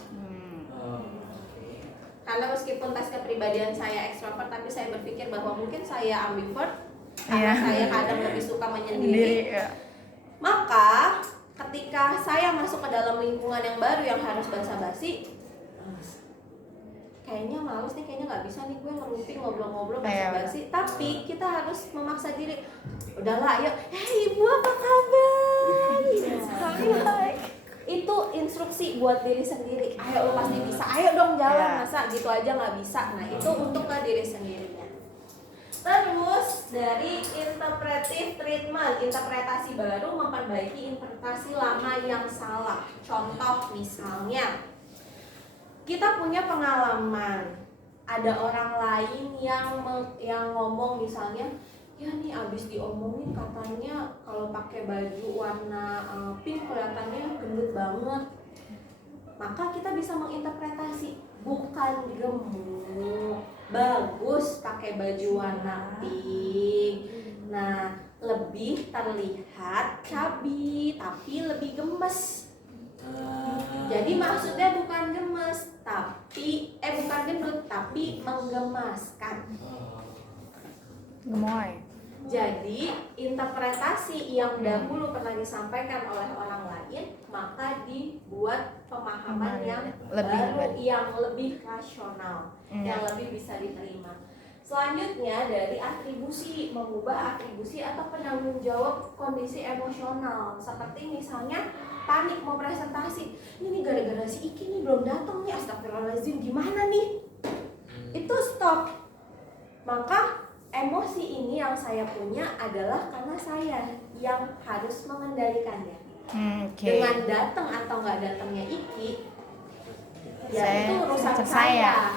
Karena meskipun tes kepribadian saya ekstrovert, tapi saya berpikir bahwa mungkin saya ambivert. Karena saya kadang lebih suka menyendiri. Maka ketika saya masuk ke dalam lingkungan yang baru yang harus basa-basi, kayaknya males nih, kayaknya nggak bisa nih gue ngerumpi ngobrol-ngobrol basa-basi. Tapi kita harus memaksa diri. Udahlah, ayo. Hei ibu, apa kabar? Hai. Itu instruksi buat diri sendiri. Ayo lo pasti bisa. Ayo dong jalan, masa gitu aja nggak bisa. Nah itu untuk ke diri sendirinya. Terus dari interpretive treatment, interpretasi baru memperbaiki interpretasi lama yang salah. Contoh misalnya, kita punya pengalaman ada orang lain yang ngomong misalnya, ya nih abis diomongin katanya kalau pakai baju warna pink kelihatannya gendut banget. Maka kita bisa menginterpretasi, bukan gemuk, bagus pakai baju warna pink. Nah, lebih terlihat cabi tapi lebih gemes. Jadi maksudnya bukan gemes, tapi bukan gendut, tapi menggemaskan. Gemoy. Jadi interpretasi yang dahulu pernah disampaikan oleh orang lain, maka dibuat pemahaman yang baru, yang lebih rasional, yang lebih bisa diterima. Selanjutnya dari atribusi, mengubah atribusi atau penanggung jawab kondisi emosional. Seperti misalnya panik mau presentasi, ini gara-gara si Iki nih belum datang nih, astagfirullahaladzim, gimana nih? Itu stop. Maka emosi ini yang saya punya adalah karena saya yang harus mengendalikannya. Dengan datang atau nggak datangnya Iki, ya itu urusan saya.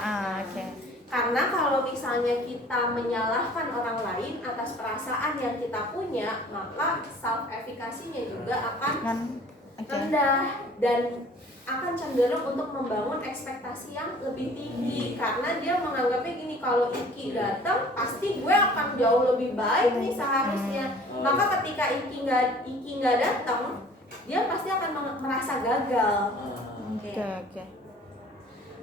Karena kalau misalnya kita menyalahkan orang lain atas perasaan yang kita punya, maka self efikasinya juga akan rendah dan akan cenderung untuk membangun ekspektasi yang lebih tinggi. Karena dia menganggapnya gini, kalau Iki datang pasti gue akan jauh lebih baik nih seharusnya. Maka ketika Iki nggak datang, dia pasti akan merasa gagal.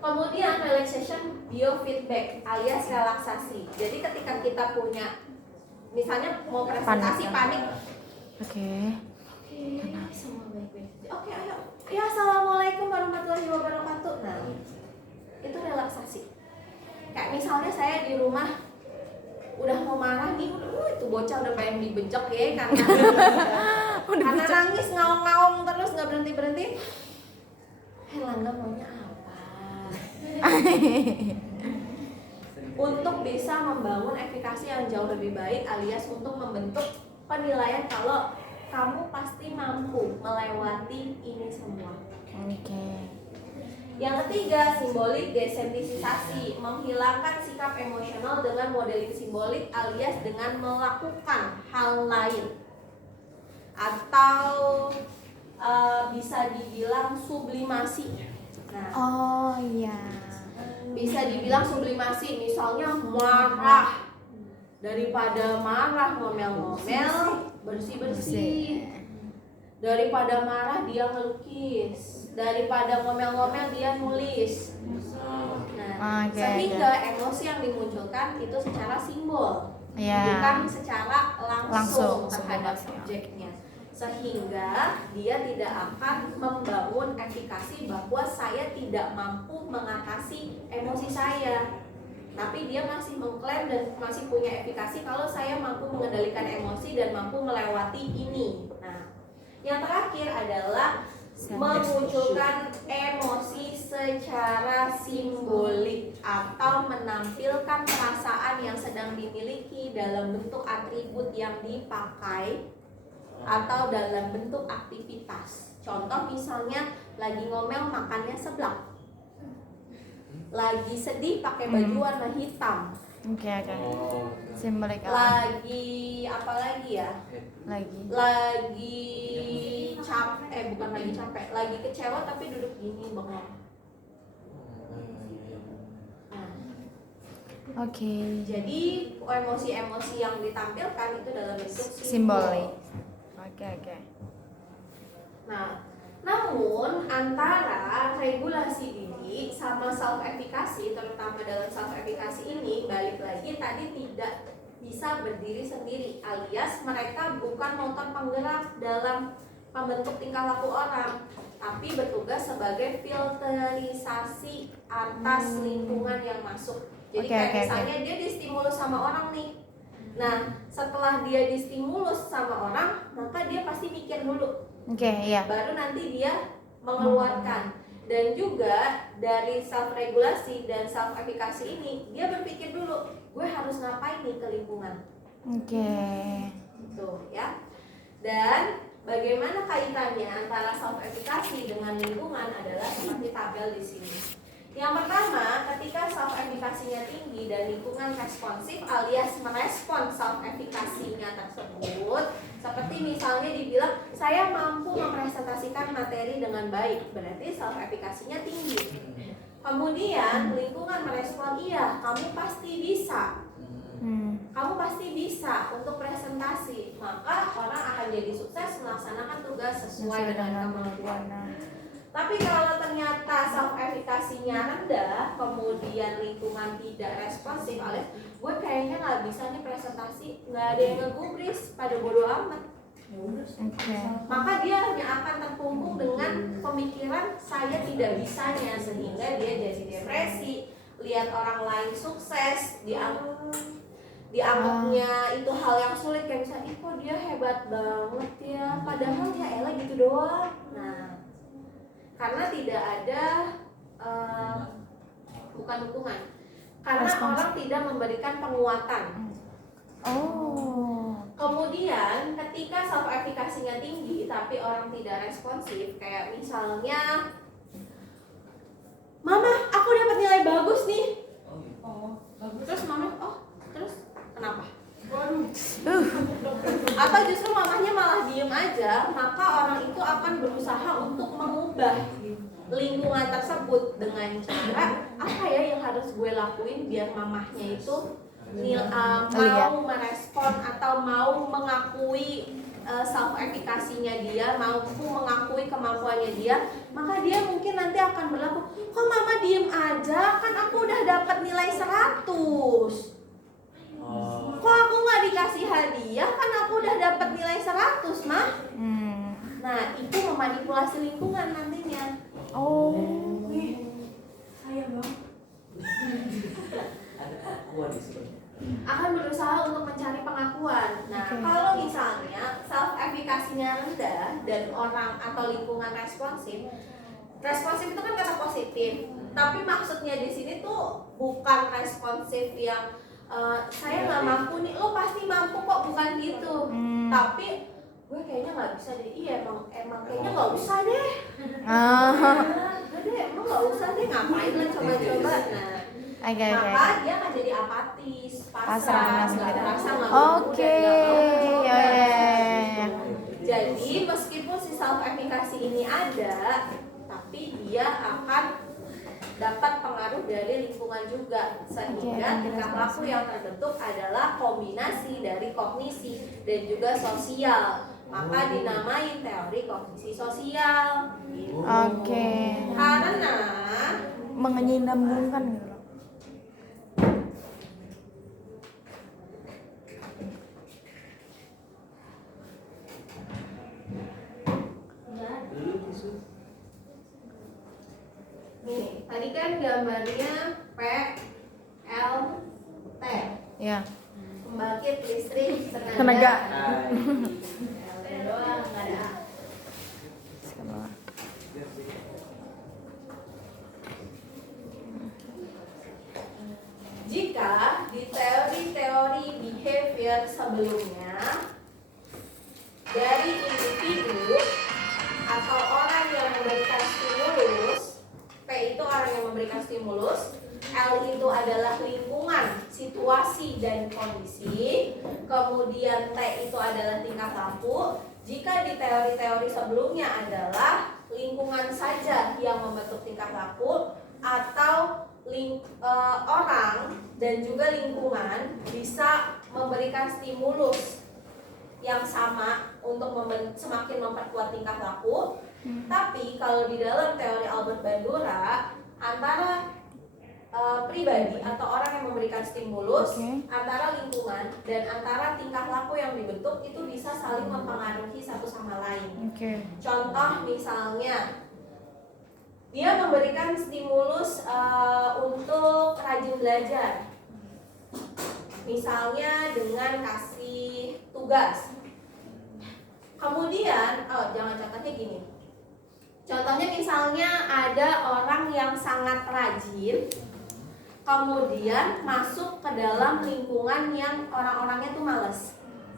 Kemudian relaxation biofeedback alias relaksasi. Jadi ketika kita punya, misalnya mau presentasi panik. Semua baik-baik. Oke, ayo. Ya, assalamualaikum warahmatullahi wabarakatuh. Nah, itu relaksasi. Kayak misalnya saya di rumah udah mau marah nih, itu bocah udah pengen dibejek ya karena nangis ngaung-ngaung terus nggak berhenti. Langga maunya apa? Untuk bisa membangun efikasi yang jauh lebih baik alias untuk membentuk penilaian kalau kamu pasti mampu melewati ini semua. Yang ketiga, simbolik desensitisasi, menghilangkan sikap emosional dengan modeling simbolik alias dengan melakukan hal lain atau bisa dibilang sublimasi. Nah, bisa dibilang sublimasi, misalnya marah, daripada marah ngomel-ngomel, bersih-bersih. Daripada marah dia ngelukis, daripada ngomel-ngomel dia nulis. Nah, sehingga emosi yang dimunculkan itu secara simbol, bukan secara langsung terhadap subjeknya. Sehingga dia tidak akan membangun efikasi bahwa saya tidak mampu mengatasi emosi saya, tapi dia masih mengklaim dan masih punya efikasi kalau saya mampu mengendalikan emosi dan mampu melewati ini. Nah, yang terakhir adalah memunculkan emosi secara simbolik atau menampilkan perasaan yang sedang dimiliki dalam bentuk atribut yang dipakai atau dalam bentuk aktivitas. Contoh misalnya lagi ngomel makannya seblak, lagi sedih pakai baju warna hitam. Simbolik lagi apa lagi ya? Lagi capek, bukan lagi capek, lagi kecewa tapi duduk gini bengong. Jadi emosi-emosi yang ditampilkan itu dalam bentuk simbolik. Nah, namun antara regulasi diri sama self efikasi, terutama dalam self efikasi ini, balik lagi tadi tidak bisa berdiri sendiri, alias mereka bukan motor penggerak dalam pembentuk tingkah laku orang, tapi bertugas sebagai filterisasi atas lingkungan yang masuk. Jadi misalnya dia distimulus sama orang nih. Nah, setelah dia distimulus sama orang, maka dia pasti mikir dulu. Iya. Baru nanti dia mengeluarkan. Dan juga dari self regulasi dan self efikasi ini, dia berpikir dulu, gue harus ngapain nih ke lingkungan. Gitu ya. Dan bagaimana kaitannya antara self efikasi dengan lingkungan adalah seperti tabel di sini. Yang pertama, ketika self efikasinya tinggi dan lingkungan responsif alias merespon self efikasinya tersebut, seperti misalnya dibilang saya mampu mempresentasikan materi dengan baik, berarti self efikasinya tinggi. Kemudian lingkungan merespon, iya, kamu pasti bisa. Kamu pasti bisa untuk presentasi, maka orang akan jadi sukses melaksanakan tugas sesuai dengan kemampuan. Tapi kalau ternyata self efikasinya rendah, kemudian lingkungan tidak responsif, alias gue kayaknya nggak bisa nih presentasi, nggak ada yang ngegubris, pada bodo amat. Maka dia hanya akan terkungkung dengan pemikiran saya tidak bisanya, sehingga dia jadi depresi, lihat orang lain sukses, dianggapnya itu hal yang sulit, kayak misalnya, kok dia hebat banget ya, padahal ya elah gitu doang. Nah, karena tidak ada bukan dukungan, karena orang tidak memberikan penguatan. Kemudian ketika self efikasinya tinggi tapi orang tidak responsif, kayak misalnya, mama aku dapat nilai bagus nih. Terus mama, terus kenapa? Atau justru mamanya malah diem aja, maka orang itu akan berusaha untuk mengubah lingkungan tersebut dengan cara apa ya yang harus gue lakuin biar mamahnya itu mau merespon atau mau mengakui self efikasinya dia, mampu mengakui kemampuannya dia, maka dia mungkin nanti akan berlaku, kok mama diem aja, kan aku udah dapat nilai 100. Kok aku nggak dikasih hadiah, kan aku udah dapat nilai 100, mah. Nah, itu memanipulasi lingkungan nantinya. Saya bang akan berusaha untuk mencari pengakuan. Nah, kalau misalnya self efikasinya rendah dan orang atau lingkungan responsif itu kan kata positif, tapi maksudnya di sini tuh bukan responsif yang saya nggak mampu nih, lo pasti mampu kok, bukan gitu. Tapi gue kayaknya nggak bisa deh, iya emang kayaknya nggak usah deh. Emang nggak usah deh, ngapain lah coba-coba. Nah, maka dia akan jadi apatis, pasrah, nggak merasa nggak Jadi meskipun si self efikasi ini ada, tapi dia akan dapat pengaruh dari lingkungan juga, sehingga tingkah laku yang terbentuk adalah kombinasi dari kognisi dan juga sosial, maka dinamai teori kognisi sosial gitu. Karena menyeimbangkan gitu. Nih, tadi kan gambarnya PLT. Ya. Pembangkit listrik Tenaga. LT doang, nggak ada A. Jika di teori-teori behavior sebelumnya dari individu atau orang yang memberikan stimulus, P itu orang yang memberikan stimulus, L itu adalah lingkungan, situasi dan kondisi, kemudian T itu adalah tingkah laku. Jika di teori-teori sebelumnya adalah lingkungan saja yang membentuk tingkah laku, atau orang dan juga lingkungan bisa memberikan stimulus yang sama untuk semakin memperkuat tingkah laku. Tapi kalau di dalam teori Albert Bandura, antara pribadi atau orang yang memberikan stimulus, Oke. antara lingkungan dan antara tingkah laku yang dibentuk itu bisa saling mempengaruhi satu sama lain. Oke. Contoh misalnya dia memberikan stimulus untuk rajin belajar, misalnya dengan kasih tugas. Kemudian, jangan contohnya gini. Contohnya misalnya ada orang yang sangat rajin, kemudian masuk ke dalam lingkungan yang orang-orangnya tuh males.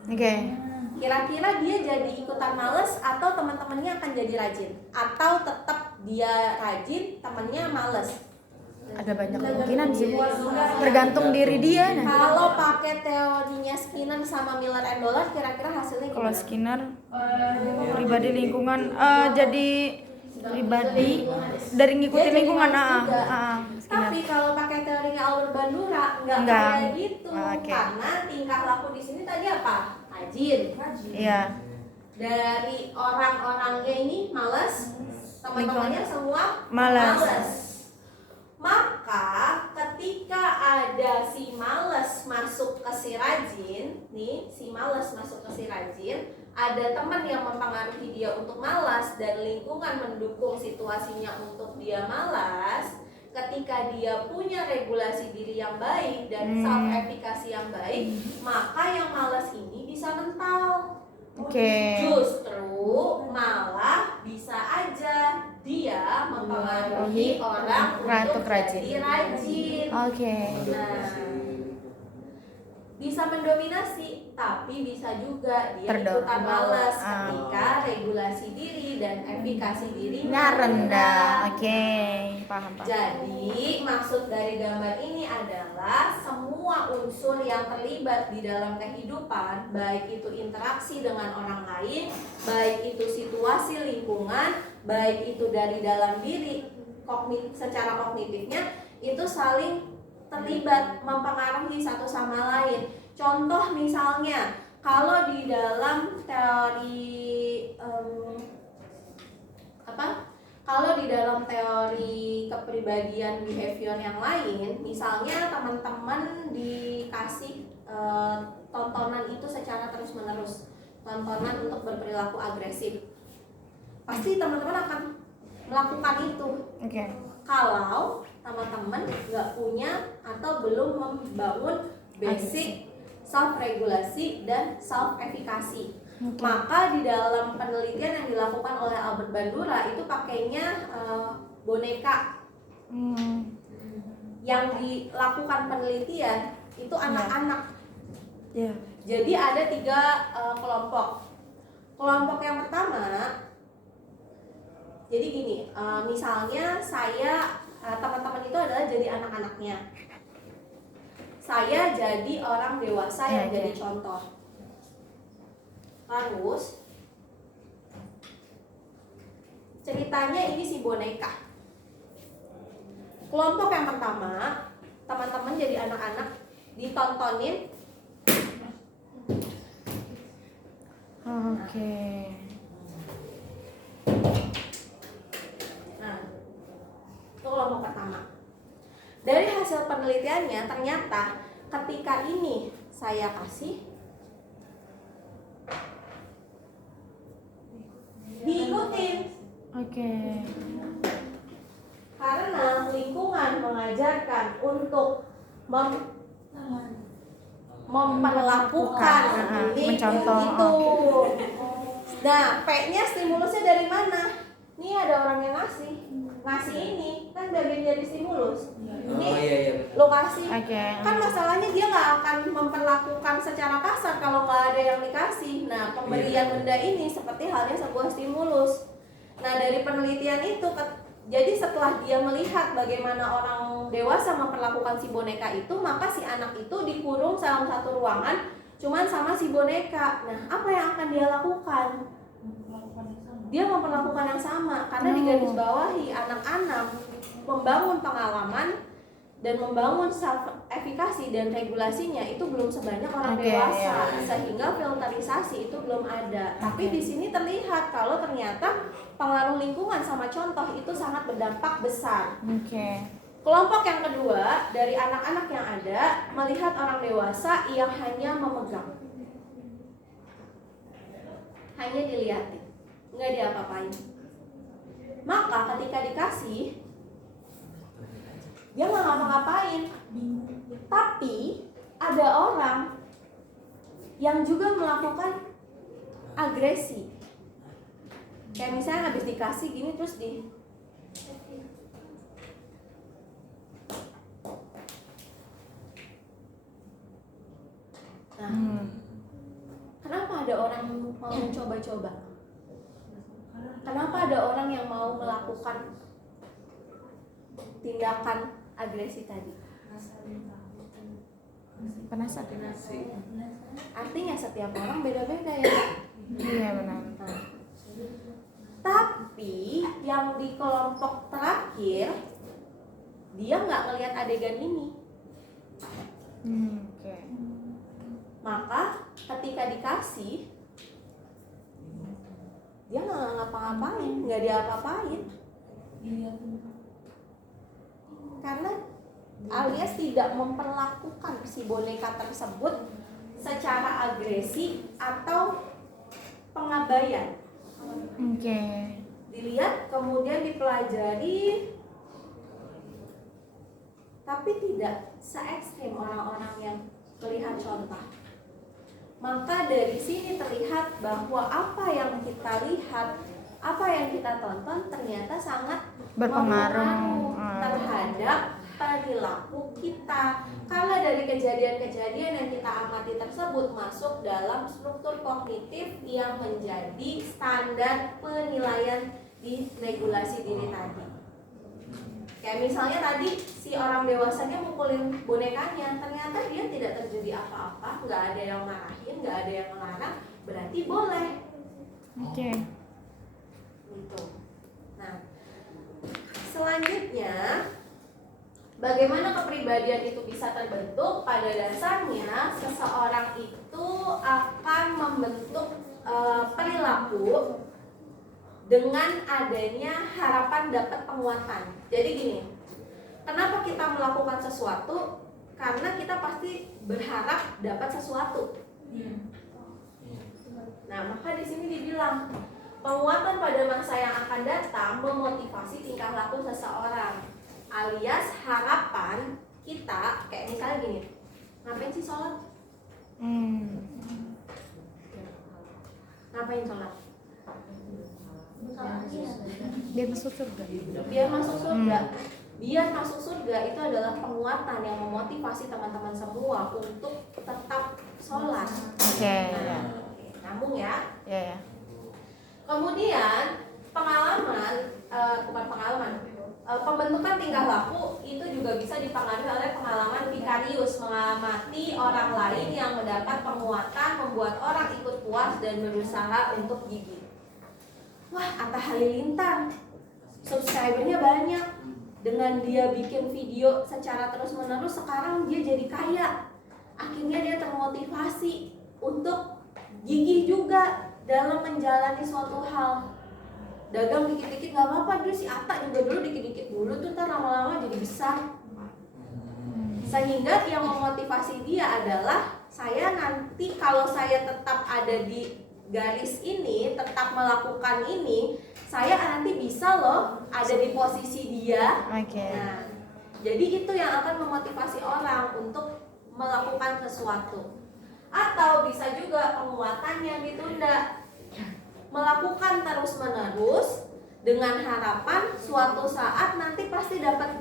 Oke. Kira-kira dia jadi ikutan males atau teman-temannya akan jadi rajin? Atau tetap dia rajin, temannya males? Ada banyak kemungkinan sih. Tergantung diri dia. Nah. Kalau pakai teorinya Skinner sama Miller and Dollar, kira-kira hasilnya Kalau gimana? Skinner pribadi lingkungan jadi pribadi dari ngikutin Dia jadi lingkungan. males juga. Skinner. Tapi kalau pakai teorinya Albert Bandura nggak Enggak. kayak gitu, Oke. karena tingkah laku di sini tadi apa? Rajin. Iya. Dari orang-orangnya ini malas, teman-temannya semua Malas. Maka ketika ada si malas masuk ke si rajin, nih si malas masuk ke si rajin, ada teman yang mempengaruhi dia untuk malas dan lingkungan mendukung situasinya untuk dia malas. Ketika dia punya regulasi diri yang baik dan self efficacy yang baik, maka yang malas ini bisa mental. Oke. Justru malah bisa aja dia mempengaruhi orang untuk jadi rajin. Oke. Nah, bisa mendominasi, tapi bisa juga dia Terdorong. ikutan malas ketika regulasi diri dan efikasi dirinya rendah. Oke. Paham. Jadi maksud dari gambar ini adalah semua unsur yang terlibat di dalam kehidupan, baik itu interaksi dengan orang lain, baik itu situasi lingkungan, baik itu dari dalam diri, secara kognitifnya itu saling terlibat, mempengaruhi satu sama lain. Contoh misalnya, kalau di dalam teori kalau di dalam teori kepribadian behavior yang lain, misalnya teman-teman dikasih tontonan itu secara terus-menerus, tontonan untuk berperilaku agresif, pasti teman-teman akan melakukan itu. Oke. Kalau teman-teman nggak punya atau belum membangun basic self regulasi dan self efficacy. Maka di dalam penelitian yang dilakukan oleh Albert Bandura itu pakainya boneka. Yang dilakukan penelitian itu anak-anak. Yeah. Jadi ada 3 kelompok. Kelompok yang pertama, jadi gini, misalnya saya teman-teman itu adalah jadi anak-anaknya, saya jadi orang dewasa yang jadi contoh. Terus ceritanya ini si boneka. Kelompok yang pertama, teman-teman jadi anak-anak ditontonin. Oke. Nah, itu kelompok pertama. Dari hasil penelitiannya ternyata ketika ini saya kasih, diikutin. Oke. Karena lingkungan mengajarkan untuk memperlakukan ini mencontoh. itu. Nah, P-nya stimulusnya dari mana? Ini ada orang yang ngasih ini kan bagian dari stimulus. Ini lokasi. Kan masalahnya dia nggak akan memperlakukan secara kasar kalau nggak ada yang dikasih. Nah, pemberian benda ini seperti halnya sebuah stimulus. Nah, dari penelitian itu jadi setelah dia melihat bagaimana orang dewasa memperlakukan si boneka itu, maka si anak itu dikurung dalam satu ruangan cuman sama si boneka. Nah, apa yang akan dia lakukan? Dia memperlakukan yang sama karena digarisbawahi anak-anak membangun pengalaman dan membangun self efficacy dan regulasinya itu belum sebanyak orang dewasa, sehingga filterisasi itu belum ada. Tapi di sini terlihat kalau ternyata pengaruh lingkungan sama contoh itu sangat berdampak besar. Kelompok yang kedua dari anak-anak yang ada melihat orang dewasa yang hanya memegang, hanya dilihatin, nggak diapa-apain. Maka ketika dikasih, dia nggak ngapa-ngapain. Tapi ada orang yang juga melakukan agresi. Kayak misalnya habis dikasih gini terus di Nah, kenapa ada orang mau mencoba-coba? Kenapa ada orang yang mau melakukan tindakan agresi tadi? Penasaran. Artinya setiap orang beda-beda ya. Iya benar. Nah, tapi yang di kelompok terakhir dia nggak ngelihat adegan ini. Oke. Maka ketika dikasih dia nggak ngapa-ngapain, nggak diapa-apain, karena alias tidak memperlakukan si boneka tersebut secara agresi atau pengabaian. Oke. Dilihat kemudian dipelajari, tapi tidak se-ekstrim orang-orang yang melihat contoh. Maka dari sini terlihat bahwa apa yang kita lihat, apa yang kita tonton ternyata sangat Berpengaruh. terhadap perilaku kita. Kalau dari kejadian-kejadian yang kita amati tersebut masuk dalam struktur kognitif yang menjadi standar penilaian di regulasi diri tadi. Kayak misalnya tadi si orang dewasanya mukulin bonekanya, ternyata dia tidak terjadi apa-apa, nggak ada yang marahin, nggak ada yang melarang, berarti boleh. Oke. Gitu. Nah, selanjutnya bagaimana kepribadian itu bisa terbentuk? Pada dasarnya seseorang itu akan membentuk perilaku dengan adanya harapan dapat penguatan. Jadi gini, kenapa kita melakukan sesuatu? Karena kita pasti berharap dapat sesuatu. Nah, maka di sini dibilang penguatan pada masa yang akan datang memotivasi tingkah laku seseorang, alias harapan kita. Kayak misalnya gini, ngapain sih sholat? Ngapain sholat? Biar masuk surga. Biar masuk surga. Biar masuk surga itu adalah penguatan yang memotivasi teman-teman semua untuk tetap sholat. Oke. Nyambung ya. Ya. Kemudian pembentukan tingkah laku itu juga bisa dipengaruhi oleh pengalaman vikarius, mengamati orang lain yang mendapat penguatan membuat orang ikut puas dan berusaha untuk gigih. Wah, Atta Halilintar subscribernya banyak, dengan dia bikin video secara terus-menerus sekarang dia jadi kaya. Akhirnya dia termotivasi untuk gigih juga dalam menjalani suatu hal. Dagang dikit-dikit nggak apa-apa, dulu si Atta juga dulu dikit-dikit dulu tuh, ntar lama-lama jadi besar. Sehingga yang memotivasi dia adalah, saya nanti kalau saya tetap ada di garis ini, tetap melakukan ini, saya nanti bisa loh ada di posisi dia. Oke. Nah, jadi itu yang akan memotivasi orang untuk melakukan sesuatu. Atau bisa juga penguatan yang ditunda, melakukan terus-menerus dengan harapan suatu saat nanti pasti dapat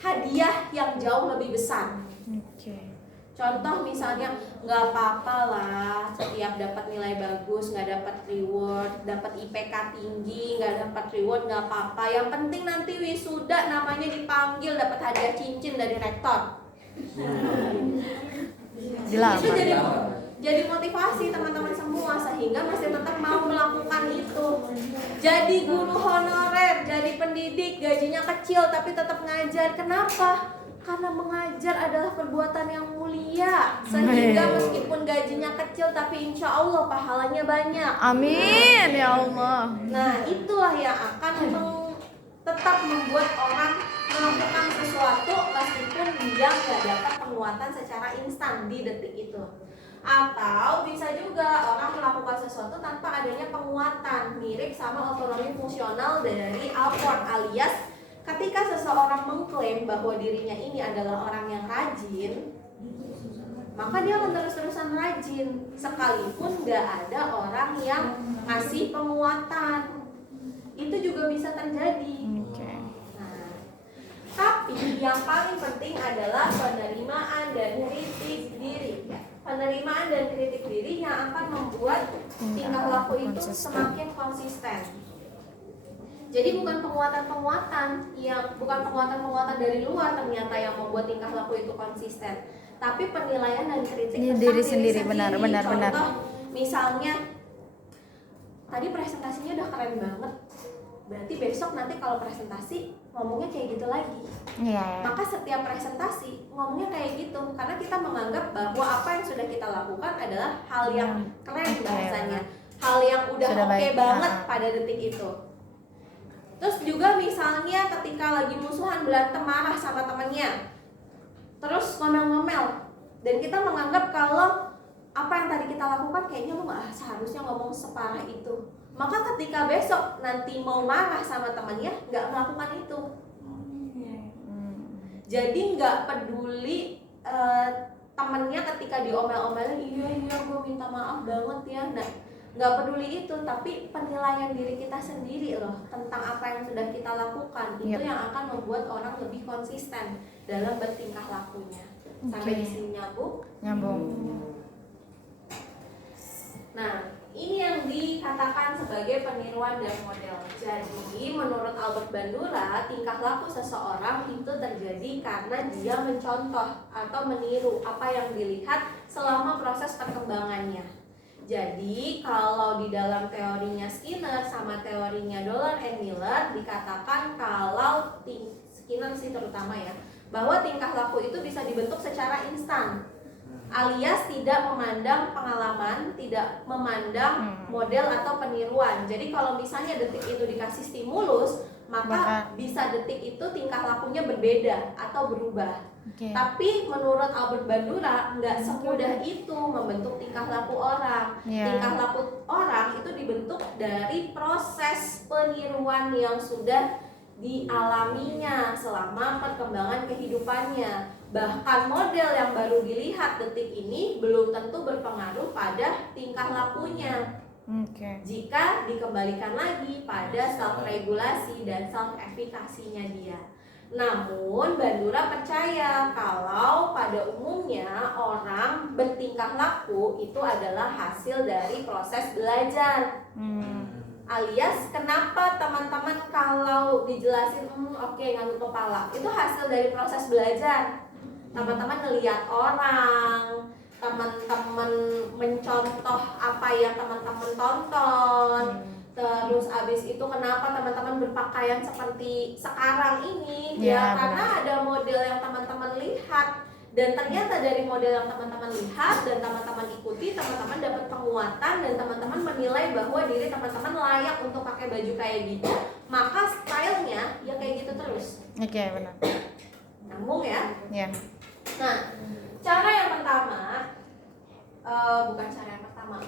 hadiah yang jauh lebih besar. Oke. Contoh misalnya, nggak apa-apa lah setiap dapat nilai bagus, nggak dapat reward, dapat IPK tinggi, nggak dapat reward, nggak apa-apa. Yang penting nanti wisuda namanya dipanggil, dapat hadiah cincin dari rektor. Itu jadi motivasi teman-teman semua, sehingga masih tetap mau melakukan itu. Jadi guru honorer, jadi pendidik, gajinya kecil tapi tetap ngajar. Kenapa? Karena mengajar adalah perbuatan yang mulia, sehingga meskipun gajinya kecil tapi insya Allah pahalanya banyak. Amin ya Allah. Nah, itulah yang akan tetap membuat orang melakukan sesuatu meskipun dia nggak dapat penguatan secara instan di detik itu. Atau bisa juga orang melakukan sesuatu tanpa adanya penguatan, mirip sama otonomi fungsional dari Alport, alias ketika seseorang mengklaim bahwa dirinya ini adalah orang yang rajin, maka dia akan terus-terusan rajin sekalipun nggak ada orang yang ngasih penguatan. Itu juga bisa terjadi. Nah, tapi yang paling penting adalah penerimaan dan kritik diri. Penerimaan dan kritik diri yang akan membuat tingkah laku itu semakin konsisten. Jadi bukan penguatan-penguatan dari luar ternyata yang membuat tingkah laku itu konsisten, tapi penilaian dan kritik tentang diri sendiri. Benar. Contoh, misalnya tadi presentasinya udah keren banget, berarti besok nanti kalau presentasi ngomongnya kayak gitu lagi. Maka setiap presentasi ngomongnya kayak gitu, karena kita menganggap bahwa apa yang sudah kita lakukan adalah hal yang keren bahasanya, hal yang udah oke banget pada detik itu. Terus juga misalnya ketika lagi musuhan, berantem, marah sama temennya, terus ngomel-ngomel, dan kita menganggap kalau apa yang tadi kita lakukan kayaknya lu gak seharusnya ngomong separah itu, maka ketika besok nanti mau marah sama temannya gak melakukan itu. Jadi gak peduli temennya ketika diomel-omelin, iya gue minta maaf banget ya. Nah, gak peduli itu, tapi penilaian diri kita sendiri loh tentang apa yang sudah kita lakukan, itu yang akan membuat orang lebih konsisten dalam bertingkah lakunya. Sampai di sini nyambung? Nah, ini yang dikatakan sebagai peniruan dan model. Jadi, menurut Albert Bandura, tingkah laku seseorang itu terjadi karena dia mencontoh atau meniru apa yang dilihat selama proses perkembangannya. Jadi, kalau di dalam teorinya Skinner sama teorinya Dolan and Miller dikatakan kalau Skinner sih terutama ya, bahwa tingkah laku itu bisa dibentuk secara instan, alias tidak memandang pengalaman, tidak memandang model atau peniruan. Jadi kalau misalnya detik itu dikasih stimulus, maka bisa detik itu tingkah lakunya berbeda atau berubah. Tapi menurut Albert Bandura nggak semudah itu membentuk tingkah laku orang. Tingkah laku orang itu dibentuk dari proses peniruan yang sudah dialaminya selama perkembangan kehidupannya. Bahkan model yang baru dilihat detik ini belum tentu berpengaruh pada tingkah lakunya. Jika dikembalikan lagi pada self-regulasi dan self-efikasinya dia. Namun Bandura percaya kalau pada umumnya orang bertingkah laku itu adalah hasil dari proses belajar. Alias kenapa teman-teman kalau dijelasin oke, ngangguk kepala, itu hasil dari proses belajar. Teman-teman ngelihat orang, teman-teman mencontoh apa yang teman-teman tonton. Terus abis itu kenapa teman-teman berpakaian seperti sekarang ini? Karena ada model yang teman-teman lihat, dan ternyata dari model yang teman-teman lihat dan teman-teman ikuti, teman-teman dapat penguatan dan teman-teman menilai bahwa diri teman-teman layak untuk pakai baju kayak gitu, maka stylenya ya kayak gitu terus. Benar. Nyambung ya? Nah, cara yang pertama,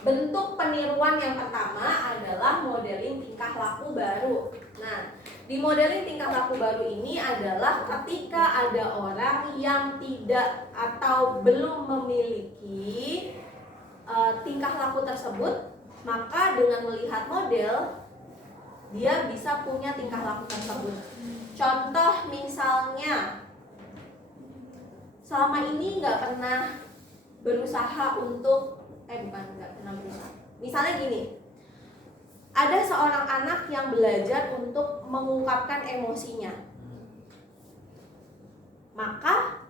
bentuk peniruan yang pertama adalah modeling tingkah laku baru. Nah, di modeling tingkah laku baru ini adalah ketika ada orang yang tidak atau belum memiliki tingkah laku tersebut, maka dengan melihat model dia bisa punya tingkah laku tersebut. Contoh misalnya, selama ini nggak pernah berusaha untuk misalnya gini, ada seorang anak yang belajar untuk mengungkapkan emosinya, maka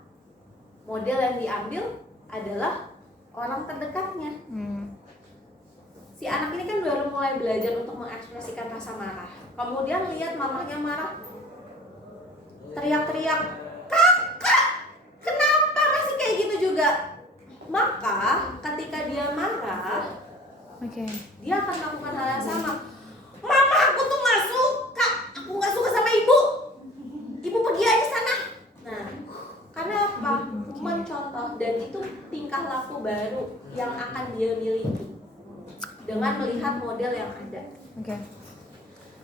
model yang diambil adalah orang terdekatnya. Si anak ini kan baru mulai belajar untuk mengekspresikan rasa marah, kemudian lihat mamahnya marah, teriak-teriak, kakak kenapa masih kayak gitu juga. Maka ketika dia marah, dia akan melakukan hal yang sama. Mama, aku tuh gak suka, aku gak suka sama ibu pergi aja akan dia miliki dengan melihat model yang ada. Oke.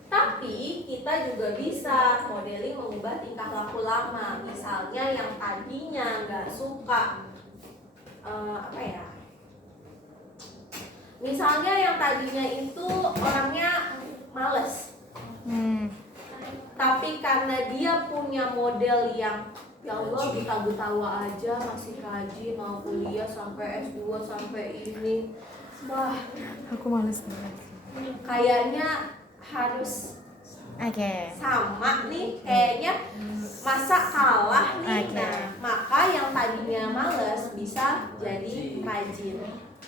Tapi kita juga bisa modeling mengubah tingkah laku lama. Misalnya yang tadinya nggak suka misalnya yang tadinya itu orangnya males, tapi karena dia punya model yang ya Allah buta-butawa aja masih rajin mau kuliah sampai S2 sampai ini, wah Aku males banget. kayaknya harus Oke. sama nih, kayaknya masa kalah nih. Oke. Nah, maka yang tadinya males bisa jadi rajin.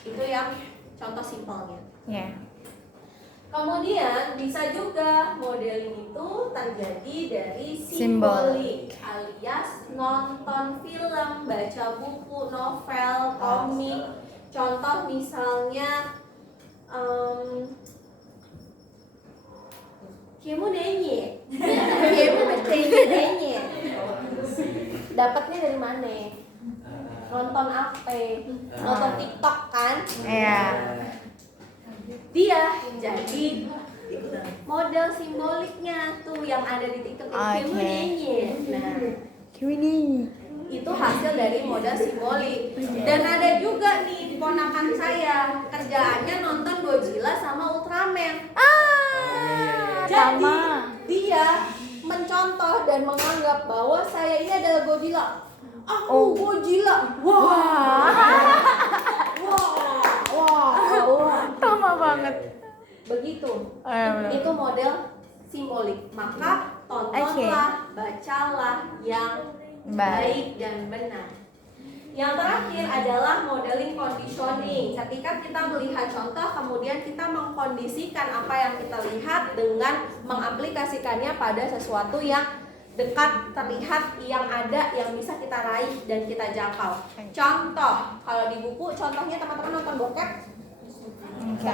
Itu yang contoh simpelnya. Ya. Kemudian bisa juga modeling itu terjadi dari Simbolik. simbolik, alias nonton film, baca buku, novel, komik. Contoh misalnya kamu denye, kamu denye. Dapatnya dari mana? Nonton apa? Nonton TikTok kan? Iya. Dia jadi model simboliknya tuh yang ada di TikTok. Kamu Oke. denye. Nah, Ini. itu hasil dari model simbolik. Dan ada juga nih ponakan saya kerjaannya nonton Godzilla sama Ultraman. Jadi Sama. dia mencontoh dan menganggap bahwa saya ini adalah Godzilla. Aku Godzilla. Wah. Wah. Sama banget. Begitu. Benar. Itu model simbolik. Maka tontonlah, bacalah yang baik dan benar. Yang terakhir adalah modeling conditioning. Ketika kita melihat contoh, kemudian kita mengkondisikan apa yang kita lihat dengan mengaplikasikannya pada sesuatu yang dekat, terlihat, yang ada, yang bisa kita raih dan kita jangkau. Contoh, kalau di buku, contohnya teman-teman nonton bokep. Oke.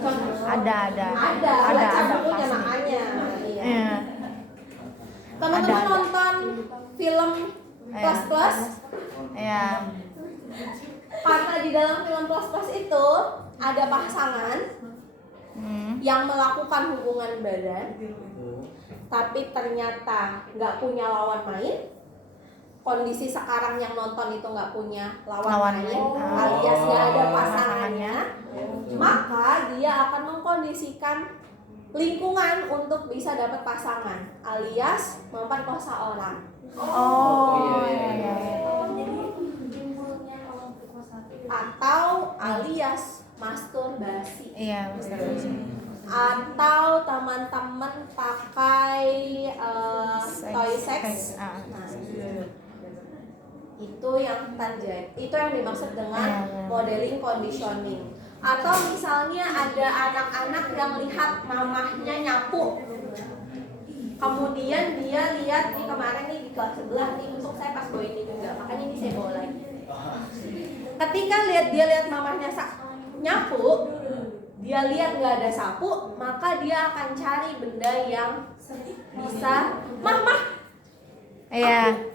Contoh. Ada. Baca bukunya pasti. makanya. Iya. Iya. Teman-teman Ada. nonton film Plus Plus. Iya. Karena di dalam film Plus Plus itu ada pasangan yang melakukan hubungan badan, tapi ternyata nggak punya lawan main. Kondisi sekarang yang nonton itu nggak punya lawan main, alias nggak ada pasangannya, maka dia akan mengkondisikan lingkungan untuk bisa dapat pasangan, alias memperkosa orang. Iya. Atau alias masturbasi. Iya, masturbasi. Atau teman-teman pakai toy sex. Ah. Nah, itu yang terjadi, itu yang dimaksud dengan modeling conditioning. Atau misalnya ada anak-anak yang lihat mamahnya nyapu, kemudian dia lihat nih kemarin nih di kelas sebelah nih, untuk saya pas bawa ini juga, makanya ini saya bawa lagi. Ketika dia lihat mamahnya nyapu, dia lihat nggak ada sapu, maka dia akan cari benda yang bisa mah. Iya.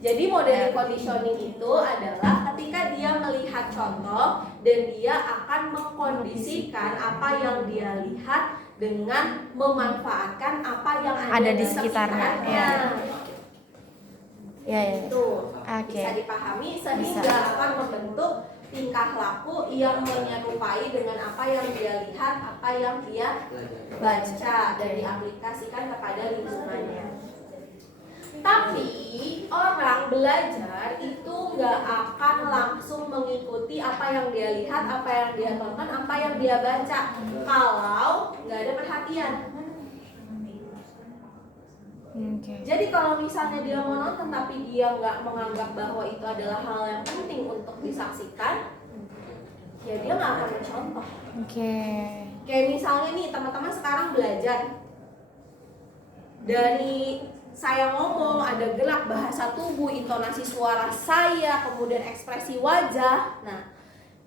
Jadi modeling conditioning itu adalah ketika dia melihat contoh dan dia akan mengkondisikan apa yang dia lihat dengan memanfaatkan apa yang ada di sekitarnya. Iya. Itu Oke. bisa dipahami sehingga akan membentuk tingkah laku yang menyerupai dengan apa yang dia lihat, apa yang dia baca dan diaplikasikan kepada lingkungannya. Tapi orang belajar itu nggak akan langsung mengikuti apa yang dia lihat, apa yang dia tonton, apa yang dia baca kalau nggak ada perhatian. Jadi kalau misalnya dia mau nonton tapi dia nggak menganggap bahwa itu adalah hal yang penting untuk disaksikan, ya dia nggak akan mencontoh. Kayak misalnya nih teman-teman sekarang belajar, dari saya ngomong ada gerak bahasa tubuh, intonasi suara saya, kemudian ekspresi wajah. Nah,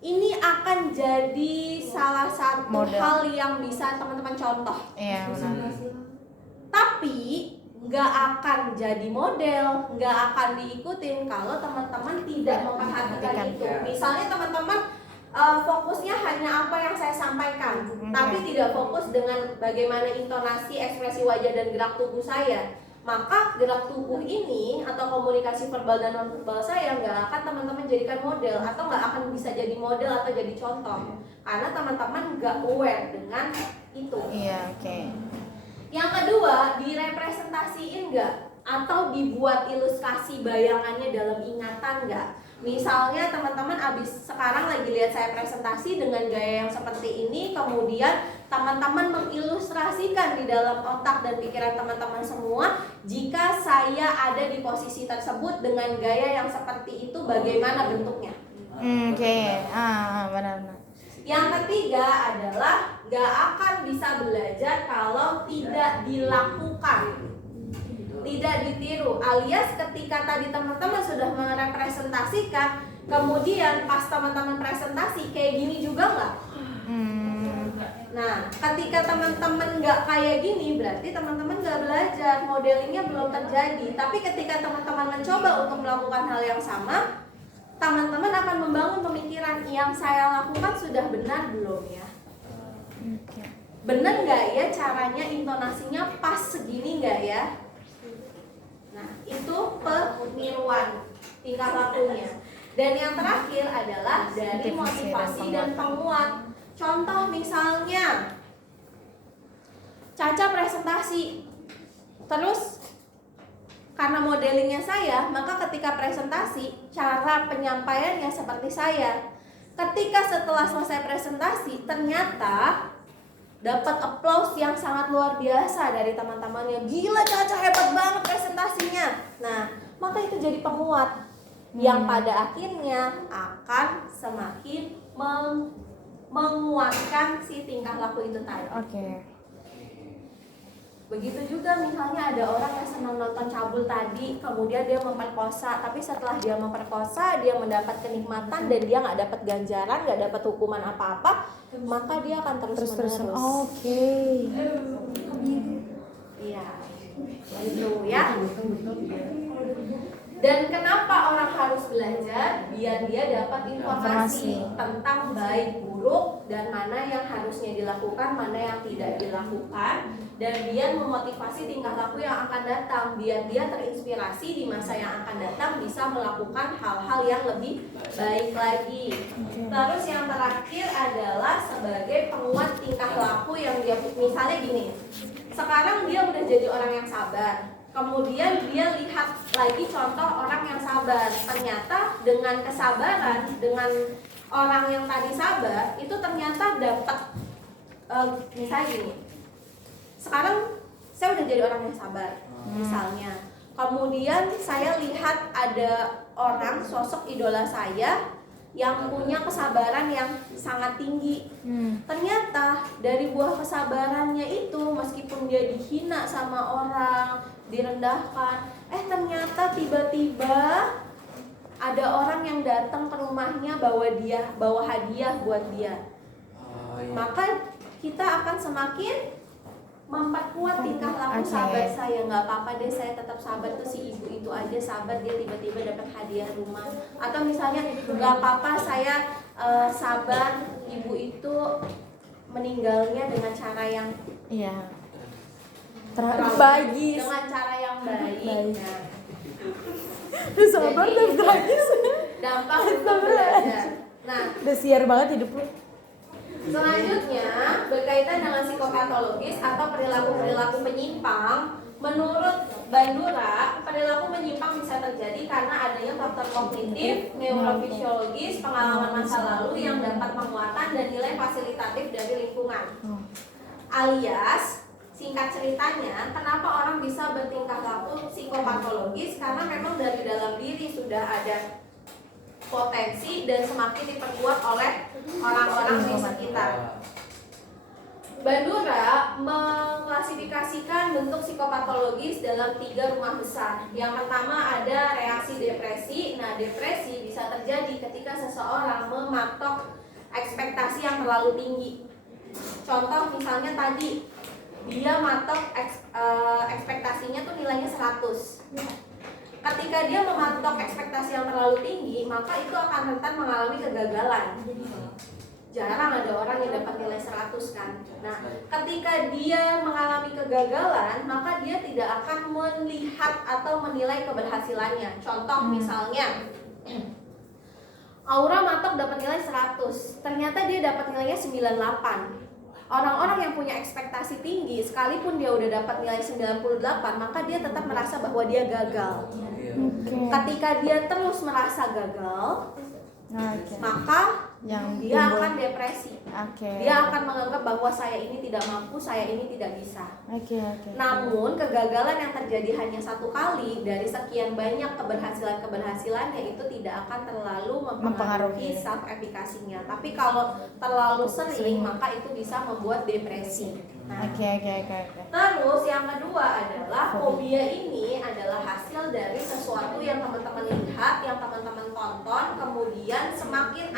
ini akan jadi salah satu hal yang bisa teman-teman contoh. Iya, benar. Tapi nggak akan jadi model, nggak akan diikutin kalau teman-teman tidak memperhatikan itu. Misalnya teman-teman fokusnya hanya apa yang saya sampaikan, tapi tidak fokus dengan bagaimana intonasi, ekspresi wajah dan gerak tubuh saya. Maka gerak tubuh ini atau komunikasi verbal dan non verbal saya nggak akan teman-teman jadikan model atau nggak akan bisa jadi model atau jadi contoh karena teman-teman nggak aware dengan itu. Iya, oke. Yang kedua, direpresentasiin nggak atau dibuat ilustrasi bayangannya dalam ingatan nggak? Misalnya teman-teman abis sekarang lagi lihat saya presentasi dengan gaya yang seperti ini, kemudian teman-teman mengilustrasikan di dalam otak dan pikiran teman-teman semua jika saya ada di posisi tersebut dengan gaya yang seperti itu bagaimana bentuknya. Oke. Benar-benar. Yang ketiga adalah gak akan bisa belajar kalau tidak dilakukan, tidak ditiru, alias ketika tadi teman-teman sudah merepresentasikan, kemudian pas teman-teman presentasi kayak gini juga nggak? Nah, ketika teman-teman nggak kayak gini, berarti teman-teman nggak belajar, modelingnya belum terjadi. Tapi ketika teman-teman mencoba untuk melakukan hal yang sama, teman-teman akan membangun pemikiran yang saya lakukan sudah benar belum ya? Benar nggak ya caranya, intonasinya pas segini nggak ya? Nah, itu peniruan tingkah lakunya. Dan yang terakhir adalah dari motivasi dan penguat. Contoh misalnya Caca presentasi, terus karena modelingnya saya, maka ketika presentasi cara penyampaiannya seperti saya. Ketika setelah selesai presentasi ternyata dapat applause yang sangat luar biasa dari teman-temannya. Gila, Caca hebat banget presentasinya. Nah, maka itu jadi penguat yang pada akhirnya akan semakin menguatkan si tingkah laku itu tadi. Oke. Begitu juga misalnya ada orang yang senang nonton cabul tadi, kemudian dia memperkosa, tapi setelah dia memperkosa dia mendapat kenikmatan dan dia nggak dapat ganjaran, nggak dapat hukuman apa-apa, maka dia akan terus-menerus. Oke. Iya, itu ya. Dan kenapa orang harus belajar? Biar dia dapat informasi tentang baik buruk dan mana yang harusnya dilakukan, mana yang tidak dilakukan, dan dia memotivasi tingkah laku yang akan datang biar dia terinspirasi di masa yang akan datang bisa melakukan hal-hal yang lebih baik lagi. Terus yang terakhir adalah sebagai penguat tingkah laku yang dia, misalnya gini, sekarang dia udah jadi orang yang sabar. Kemudian dia lihat lagi contoh orang yang sabar. Ternyata dengan kesabaran, dengan orang yang tadi sabar, itu ternyata dapat misalnya gini. Sekarang saya udah jadi orang yang sabar, misalnya. Kemudian saya lihat ada orang, sosok idola saya yang punya kesabaran yang sangat tinggi. Ternyata dari buah kesabarannya itu, meskipun dia dihina sama orang, direndahkan, ternyata tiba-tiba ada orang yang datang ke rumahnya bawa hadiah buat dia. Maka kita akan semakin memperkuat tingkah laku sahabat saya. Nggak apa-apa deh, saya tetap sabar tuh, si ibu itu aja sabar, dia tiba-tiba dapat hadiah rumah. Atau misalnya nggak apa-apa saya sabar, ibu itu meninggalnya dengan cara yang tragis, dengan cara yang baik. Nah, sabar dan tragis. Dampak untuk belajar. Nah, udah siar banget hidup lu. Selanjutnya berkaitan dengan psikopatologis atau perilaku-perilaku menyimpang. Menurut Bandura, perilaku menyimpang bisa terjadi karena adanya faktor kognitif, neurofisiologis, pengalaman masa lalu yang dapat penguatan dan nilai fasilitatif dari lingkungan. Alias, singkat ceritanya, kenapa orang bisa bertingkah laku psikopatologis? Karena memang dari dalam diri sudah ada potensi dan semakin diperkuat oleh orang-orang di sekitar. Bandura mengklasifikasikan bentuk psikopatologis dalam 3 rumah besar. Yang pertama ada reaksi depresi. Nah, depresi bisa terjadi ketika seseorang mematok ekspektasi yang terlalu tinggi. Contoh misalnya tadi, dia matok ekspektasinya tuh nilainya 100. Ketika dia mematok ekspektasi yang terlalu tinggi, maka itu akan rentan mengalami kegagalan. Jarang ada orang yang dapat nilai 100 kan. Nah, ketika dia mengalami kegagalan, maka dia tidak akan melihat atau menilai keberhasilannya. Contoh misalnya, Aura matok dapat nilai 100, ternyata dia dapat nilainya 98. Orang-orang yang punya ekspektasi tinggi, sekalipun dia udah dapat nilai 98, maka dia tetap merasa bahwa dia gagal. Ketika dia terus merasa gagal, maka dia akan depresi. Dia akan menganggap bahwa saya ini tidak mampu, saya ini tidak bisa. Namun kegagalan yang terjadi hanya satu kali dari sekian banyak keberhasilannya itu tidak akan terlalu mempengaruhi self efikasinya. Tapi kalau terlalu sering, maka itu bisa membuat depresi. Terus yang kedua adalah fobia ini adalah hasil dari sesuatu yang teman-teman lihat, yang teman-teman tonton, kemudian semakin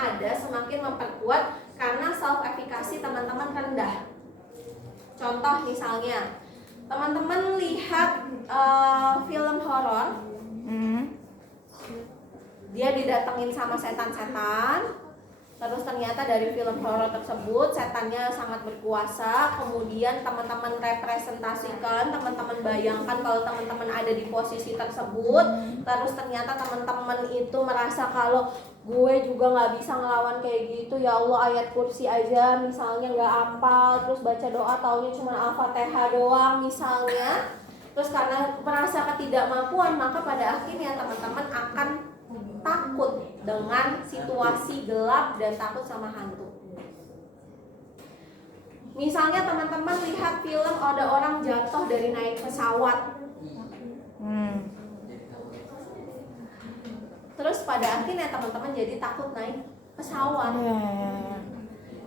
memperkuat karena self efikasi teman-teman rendah. Contoh misalnya, teman-teman lihat film horor, dia didatengin sama setan-setan. Terus ternyata dari film horor tersebut setannya sangat berkuasa. Kemudian teman-teman representasikan, teman-teman bayangkan kalau teman-teman ada di posisi tersebut. Terus ternyata teman-teman itu merasa kalau gue juga nggak bisa ngelawan kayak gitu. Ya Allah, ayat kursi aja misalnya nggak hafal. Terus baca doa taunya cuma Al-Fatihah doang misalnya. Terus karena merasa ketidakmampuan, maka pada akhirnya teman-teman akan takut dengan situasi gelap dan takut sama hantu. Misalnya teman-teman lihat film ada orang jatuh dari naik pesawat. Terus pada akhirnya teman-teman jadi takut naik pesawat.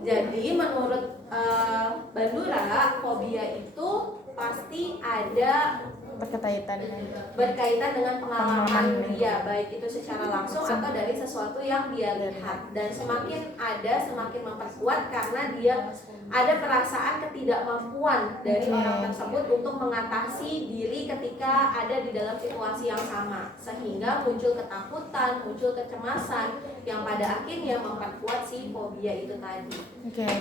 Jadi menurut Bandura, fobia itu pasti ada berkaitan dengan pengalaman dia, baik itu secara langsung atau dari sesuatu yang dia lihat. Dan semakin memperkuat karena dia ada perasaan ketidakmampuan dari orang tersebut untuk mengatasi diri ketika ada di dalam situasi yang sama, sehingga muncul ketakutan, muncul kecemasan yang pada akhirnya memperkuat si fobia itu tadi.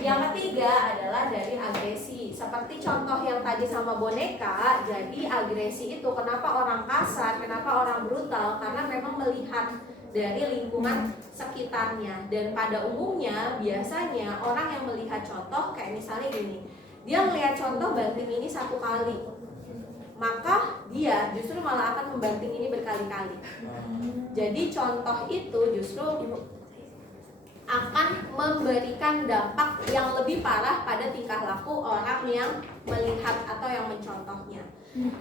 Yang ketiga adalah dari agresi. Seperti contoh yang tadi sama boneka, jadi agresi itu kenapa orang kasar, kenapa orang brutal, karena memang melihat dari lingkungan sekitarnya. Dan pada umumnya biasanya orang yang melihat contoh kayak misalnya gini, dia melihat contoh banting ini satu kali, maka dia justru malah akan membanting ini berkali-kali. Jadi contoh itu justru akan memberikan dampak yang lebih parah pada tingkah laku orang yang melihat atau yang mencontohnya.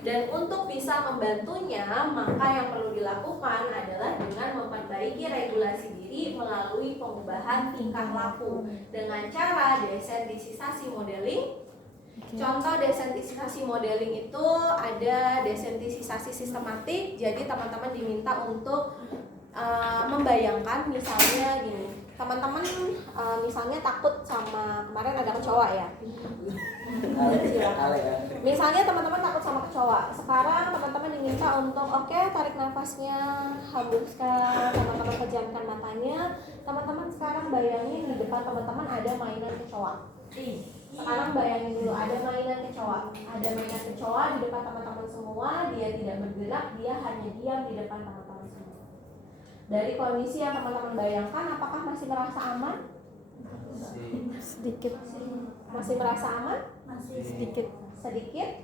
Dan untuk bisa membantunya, maka yang perlu dilakukan adalah dengan memperbaiki regulasi diri melalui pengubahan tingkah laku dengan cara desensitisasi modeling. Contoh desensitisasi modeling itu ada desensitisasi sistematik. Jadi teman-teman diminta untuk membayangkan misalnya gini, teman-teman misalnya takut sama, kemarin ada kecoa ya. Misalnya teman-teman takut sama kecoa. Sekarang teman-teman diminta untuk tarik nafasnya, hembuskan, teman-teman pejamkan matanya. Teman-teman sekarang bayangin di depan teman-teman ada mainan kecoa. Sekarang bayangin dulu ada mainan kecoa. Ada mainan kecoa di depan teman-teman semua, dia tidak bergerak, dia hanya diam di depan teman-teman semua. Dari kondisi yang teman-teman bayangkan, apakah masih merasa aman? Sedikit. Masih merasa aman? Sedikit.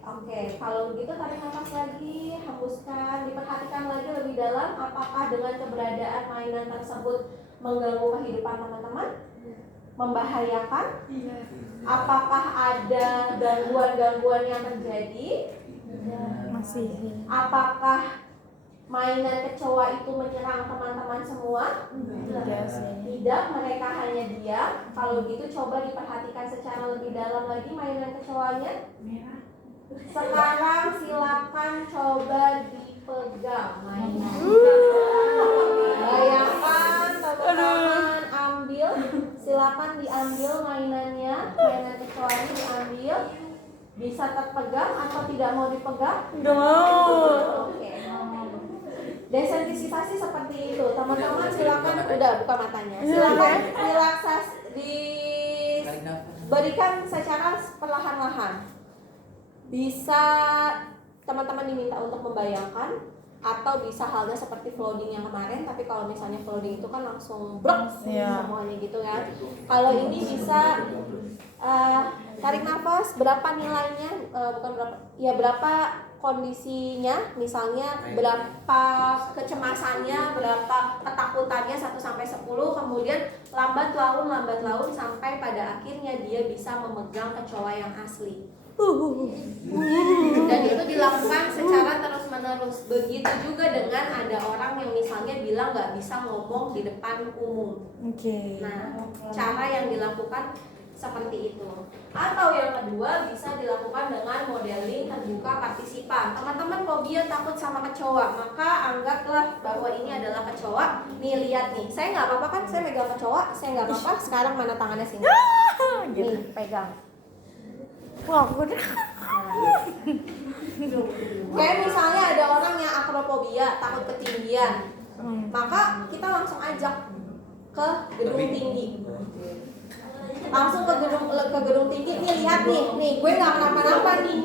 Oke, kalau begitu tarik nafas lagi, hembuskan, diperhatikan lagi lebih dalam. Apakah dengan keberadaan mainan tersebut mengganggu kehidupan teman-teman? Membahayakan? Apakah ada gangguan-gangguan yang terjadi? Masih. Apakah mainan kecoa itu menyerang teman-teman semua? Tidak, mereka hanya diam. Kalau gitu coba diperhatikan secara lebih dalam lagi mainan kecoanya. Sekarang silakan coba dipegang mainan. Bayangkan teman-teman ambil, silakan diambil mainannya, mainan kecoanya diambil. Bisa terpegang atau tidak mau dipegang? Nggak mau. Oke. Desensitisasi seperti itu. Teman-teman silakan udah buka matanya. Silakan relaksasi diberikan secara perlahan-lahan. Bisa teman-teman diminta untuk membayangkan atau bisa halnya seperti floating yang kemarin, tapi kalau misalnya floating itu kan langsung brok semuanya gitu kan. Kalau ini bisa tarik nafas, berapa nilainya, bukan berapa, ya berapa kondisinya, misalnya berapa kecemasannya, berapa ketakutannya 1 sampai 10, kemudian lambat laun sampai pada akhirnya dia bisa memegang kecoa yang asli. Dan itu dilakukan secara terus-menerus. Begitu juga dengan ada orang yang misalnya bilang nggak bisa ngomong di depan umum. Nah, cara yang dilakukan seperti itu. Atau yang kedua bisa dilakukan dengan modeling terbuka partisipan. Teman-teman fobia takut sama kecoa, maka anggaplah bahwa ini adalah kecoa. Nih lihat nih, saya nggak apa-apa kan, saya megang kecoa, saya nggak apa-apa. Sekarang mana tangannya sini? Nih pegang. Wah, udah. Kayak misalnya ada orang yang akrofobia, takut ketinggian, maka kita langsung ajak ke gedung tinggi. Langsung ke gedung tinggi. Nih lihat nih gue nggak kenapa-napa nih.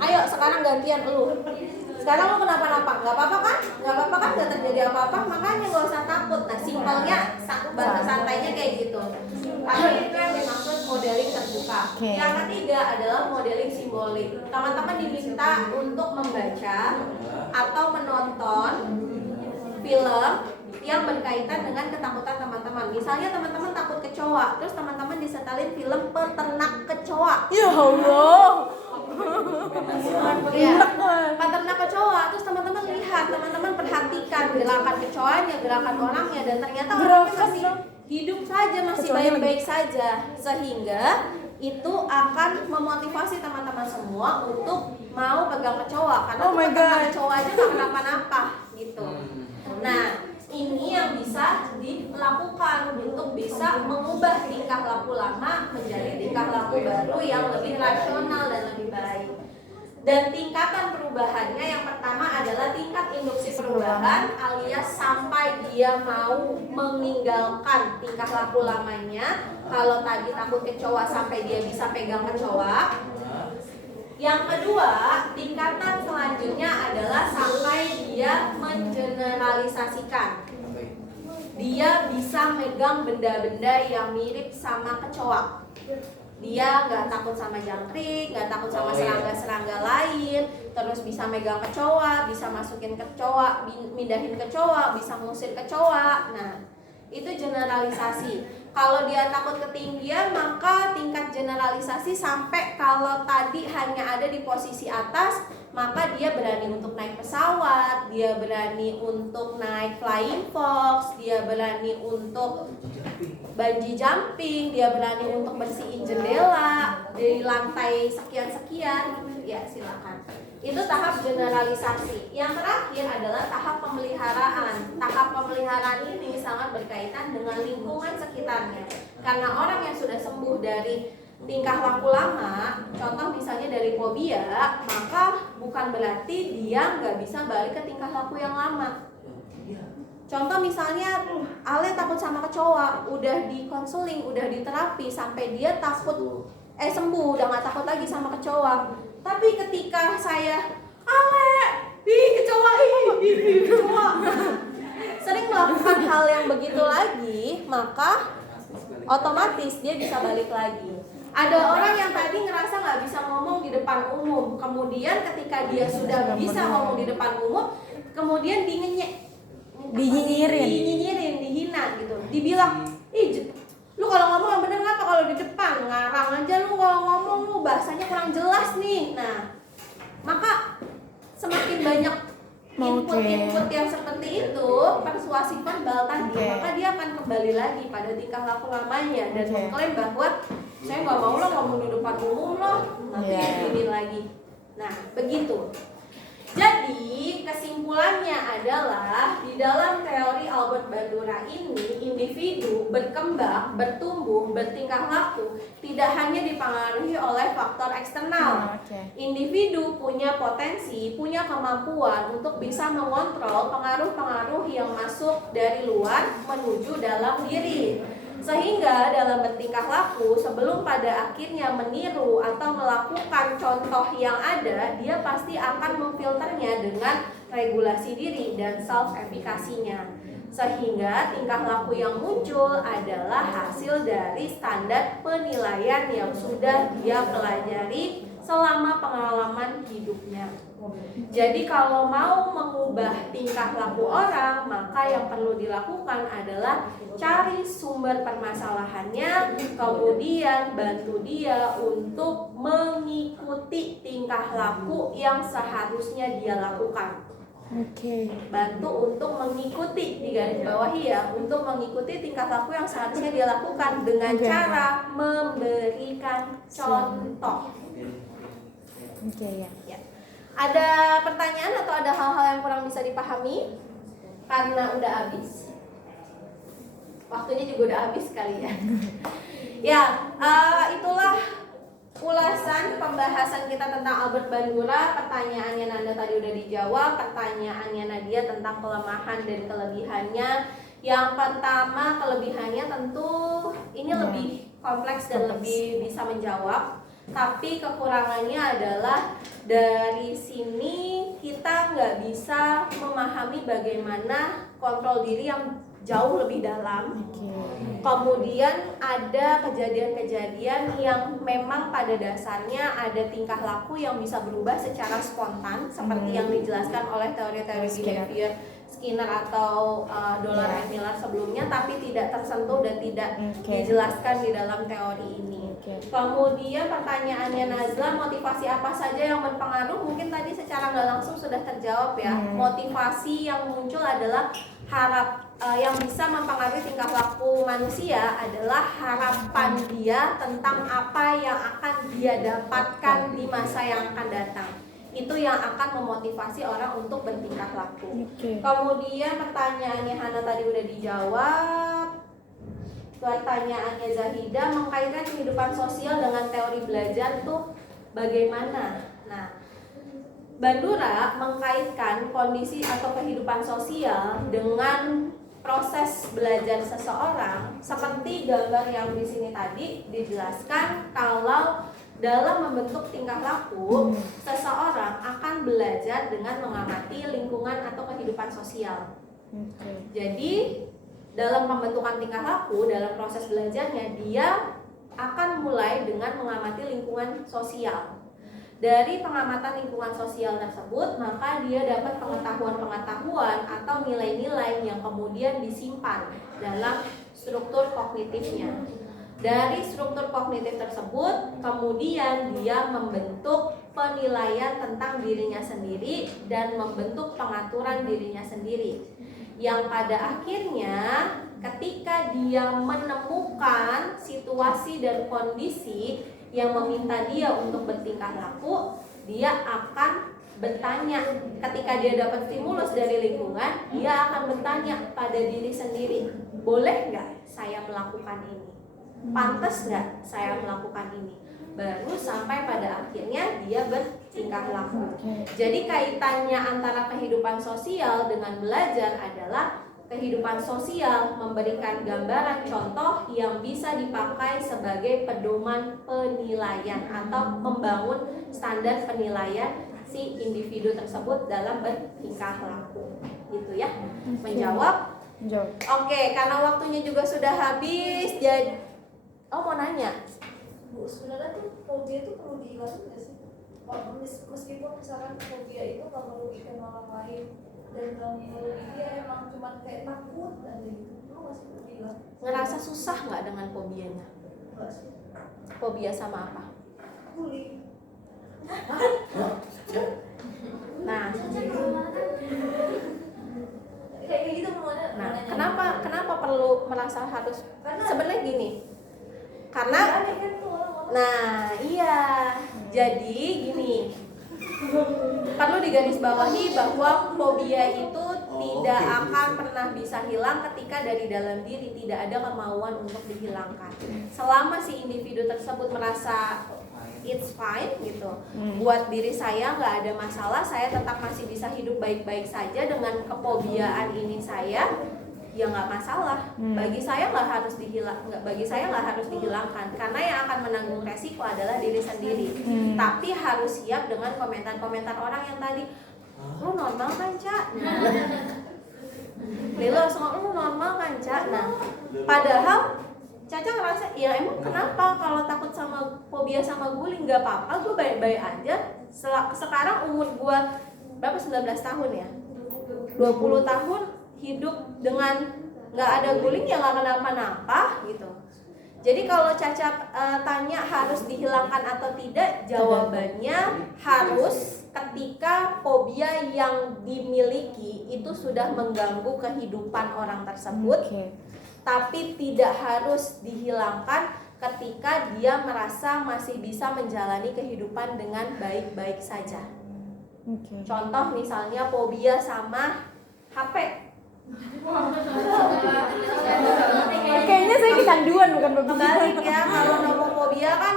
Ayo sekarang gantian lu. Sekarang lu kenapa-napa? Nggak apa-apa kan? Nggak terjadi apa-apa. Makanya nggak usah takut. Nah simpelnya, bahasa santainya kayak gitu. Karena itu yang dimaksud modeling terbuka. Yang ketiga adalah modeling simbolik. Teman-teman diminta untuk membaca atau menonton film yang berkaitan dengan ketakutan teman-teman. Misalnya teman-teman takut kecoa, terus teman-teman disetelin film peternak kecoa. Ya Allah. Ya, peternak kecoa, terus teman-teman lihat, teman-teman perhatikan gerakan kecoanya, gerakan orangnya, dan ternyata orangnya masih hidup saja, masih baik-baik saja, sehingga itu akan memotivasi teman-teman semua untuk mau pegang kecoa, karena peternak kecoa aja nggak kenapa-napa gitu. Nah, ini yang bisa dilakukan untuk bisa mengubah tingkah laku lama menjadi tingkah laku baru yang lebih rasional dan lebih baik. Dan tingkatan perubahannya yang pertama adalah tingkat induksi perubahan, alias sampai dia mau meninggalkan tingkah laku lamanya. Kalau tadi takut kecoa sampai dia bisa pegang kecoa. Yang kedua, tingkatan selanjutnya adalah sampai dia mengeneralisasikan. Dia bisa megang benda-benda yang mirip sama kecoa. Dia nggak takut sama jangkrik, nggak takut sama serangga-serangga lain, terus bisa megang kecoa, bisa masukin kecoa, mindahin kecoa, bisa ngusir kecoa. Nah, itu generalisasi. Kalau dia takut ketinggian, maka tingkat generalisasi sampai kalau tadi hanya ada di posisi atas, maka dia berani untuk naik pesawat, dia berani untuk naik flying fox, dia berani untuk bungee jumping, dia berani untuk bersihin jendela dari lantai sekian-sekian. Ya, silakan. Itu tahap generalisasi. Yang terakhir adalah tahap pemeliharaan. Tahap pemeliharaan ini sangat berkaitan dengan lingkungan sekitarnya. Karena orang yang sudah sembuh dari tingkah laku lama, contoh misalnya dari fobia, maka bukan berarti dia nggak bisa balik ke tingkah laku yang lama. Contoh misalnya Ale takut sama kecoa, udah di konseling, udah diterapi sampai dia takut sembuh, udah nggak takut lagi sama kecoa. Tapi ketika saya Ale, kecoa, kecoa, sering melakukan hal yang begitu lagi, maka otomatis dia bisa balik lagi. Ada orang yang tadi ngerasa nggak bisa ngomong di depan umum, kemudian ketika dia sudah bisa ngomong di depan umum, kemudian dinyinyirin, dihina gitu, dibilang, lu kalau ngomong yang bener ngapa kalau di depan, ngarang aja lu kalau ngomong, lu bahasanya kurang jelas nih. Nah, maka semakin banyak input yang seperti itu, persuasi verbal tadi, maka dia akan kembali lagi pada tingkah laku lamanya dan mengklaim bahwa saya nggak mau lo ngomong di depan umum lo, nanti gini lagi. Nah, begitu. Jadi kesimpulannya adalah di dalam teori Albert Bandura ini individu berkembang, bertumbuh, bertingkah laku tidak hanya dipengaruhi oleh faktor eksternal. Individu punya potensi, punya kemampuan untuk bisa mengontrol pengaruh-pengaruh yang masuk dari luar menuju dalam diri. Sehingga dalam bertingkah laku sebelum pada akhirnya meniru atau melakukan contoh yang ada, dia pasti akan memfilternya dengan regulasi diri dan self-efikasinya. Sehingga tingkah laku yang muncul adalah hasil dari standar penilaian yang sudah dia pelajari selama pengalaman hidupnya. Jadi kalau mau mengubah tingkah laku orang, maka yang perlu dilakukan adalah cari sumber permasalahannya, kemudian bantu dia untuk mengikuti tingkah laku yang seharusnya dia lakukan. Bantu untuk mengikuti, di garis bawahi ya, untuk mengikuti tingkah laku yang seharusnya dia lakukan dengan cara memberikan contoh. Ya. Ada pertanyaan atau ada hal-hal yang kurang bisa dipahami? Karena udah habis. Waktunya juga udah habis kali ya. Ya, itulah ulasan pembahasan kita tentang Albert Bandura. Pertanyaannya Nanda tadi udah dijawab. Pertanyaannya Nadia tentang kelemahan dan kelebihannya. Yang pertama, kelebihannya tentu ini lebih kompleks dan lebih bisa menjawab. Tapi kekurangannya adalah dari sini kita nggak bisa memahami bagaimana kontrol diri yang jauh lebih dalam. Kemudian ada kejadian-kejadian yang memang pada dasarnya ada tingkah laku yang bisa berubah secara spontan, seperti yang dijelaskan oleh teori-teori behavior Skinner atau Dollar and Miller sebelumnya, tapi tidak tersentuh dan tidak dijelaskan di dalam teori ini. Kemudian pertanyaannya Nazla, motivasi apa saja yang berpengaruh? Mungkin tadi secara nggak langsung sudah terjawab ya. Motivasi yang muncul adalah yang bisa mempengaruhi tingkah laku manusia adalah harapan dia tentang apa yang akan dia dapatkan di masa yang akan datang. Itu yang akan memotivasi orang untuk bertingkah laku. Kemudian pertanyaannya Hana tadi udah dijawab. Pertanyaannya Zahida, mengkaitkan kehidupan sosial dengan teori belajar tuh bagaimana? Nah, Bandura mengkaitkan kondisi atau kehidupan sosial dengan proses belajar seseorang, seperti gambar yang di sini tadi dijelaskan kalau dalam membentuk tingkah laku, seseorang akan belajar dengan mengamati lingkungan atau kehidupan sosial. Jadi dalam pembentukan tingkah laku, dalam proses belajarnya, dia akan mulai dengan mengamati lingkungan sosial. Dari pengamatan lingkungan sosial tersebut, maka dia dapat pengetahuan-pengetahuan atau nilai-nilai yang kemudian disimpan dalam struktur kognitifnya. Dari struktur kognitif tersebut, kemudian dia membentuk penilaian tentang dirinya sendiri dan membentuk pengaturan dirinya sendiri. Yang pada akhirnya ketika dia menemukan situasi dan kondisi yang meminta dia untuk bertingkah laku, dia akan bertanya. Ketika dia dapat stimulus dari lingkungan, dia akan bertanya pada diri sendiri, boleh nggak saya melakukan ini? Pantas nggak saya melakukan ini? Baru sampai pada akhirnya dia bertingkah laku. Jadi kaitannya antara kehidupan sosial dengan belajar adalah kehidupan sosial memberikan gambaran contoh yang bisa dipakai sebagai pedoman penilaian atau membangun standar penilaian si individu tersebut dalam bertingkah laku. Gitu ya. Menjawab? Oke, karena waktunya juga sudah habis, jadi mau nanya. Bu, sebenarnya tuh fobia itu perlu dijelasin nggak sih? Meskipun misalkan fobia itu nggak merugikan orang lain dan nggak merugi dia, emang cuma kayak takut aja gitu, lu masih perlu dijelasin. Ngerasa susah nggak dengan fobianya? Nggak sih. Fobia sama apa? Bully. Nah, kayak gitu semuanya. nah, kenapa perlu merasa harus? Sebenarnya gini. Karena, nah iya, jadi gini, Perlu digarisbawahi bahwa fobia itu tidak akan pernah bisa hilang ketika dari dalam diri tidak ada kemauan untuk dihilangkan. Selama si individu tersebut merasa it's fine gitu, buat diri saya nggak ada masalah, saya tetap masih bisa hidup baik-baik saja dengan kefobiaan ini saya, ya nggak masalah. Bagi saya nggak harus dihilangkan, karena yang akan menanggung resiko adalah diri sendiri. Tapi harus siap dengan komentar-komentar orang yang tadi, lu normal kan Cak? Lilo semua lu normal kan Cak? Nah, padahal Caca ngerasa, ya emang kenapa kalau takut sama fobia sama guling? Nggak apa-apa, gue baik-baik aja. Sekarang umur gue berapa? 19 tahun ya? 20 tahun hidup dengan nggak ada guling ya nggak kenapa-napa gitu. Jadi kalau Caca tanya harus dihilangkan atau tidak, jawabannya harus ketika fobia yang dimiliki itu sudah mengganggu kehidupan orang tersebut. Tapi tidak harus dihilangkan ketika dia merasa masih bisa menjalani kehidupan dengan baik-baik saja. Contoh misalnya fobia sama HP. Kayaknya saya kecanduan bukan Kebalik ya, kalau nomofobia kan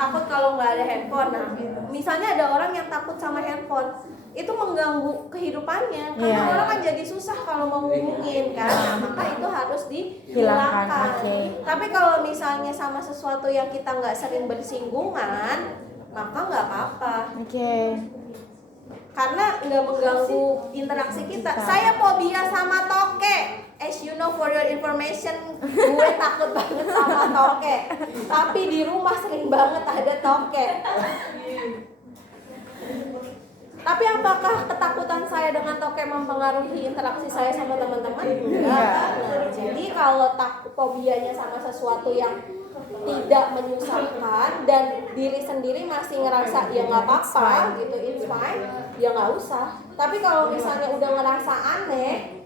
takut kalau nggak ada handphone. Nah, misalnya ada orang yang takut sama handphone, itu mengganggu kehidupannya karena orang kan jadi susah kalau mau ngomongin kan. Nah, maka itu harus dihilangkan. Tapi kalau misalnya sama sesuatu yang kita nggak sering bersinggungan, maka nggak apa-apa. Karena nggak mengganggu interaksi kita. Saya fobia sama toke. As you know, for your information, gue takut banget sama toke. Tapi di rumah sering banget ada toke. Tapi apakah ketakutan saya dengan toke mempengaruhi interaksi saya sama teman-teman? Enggak. Nah, jadi kalau fobianya sama sesuatu yang tidak menyusahkan dan diri sendiri masih ngerasa ya nggak apa-apa gitu, it's fine, ya nggak usah. Tapi kalau misalnya udah ngerasa aneh,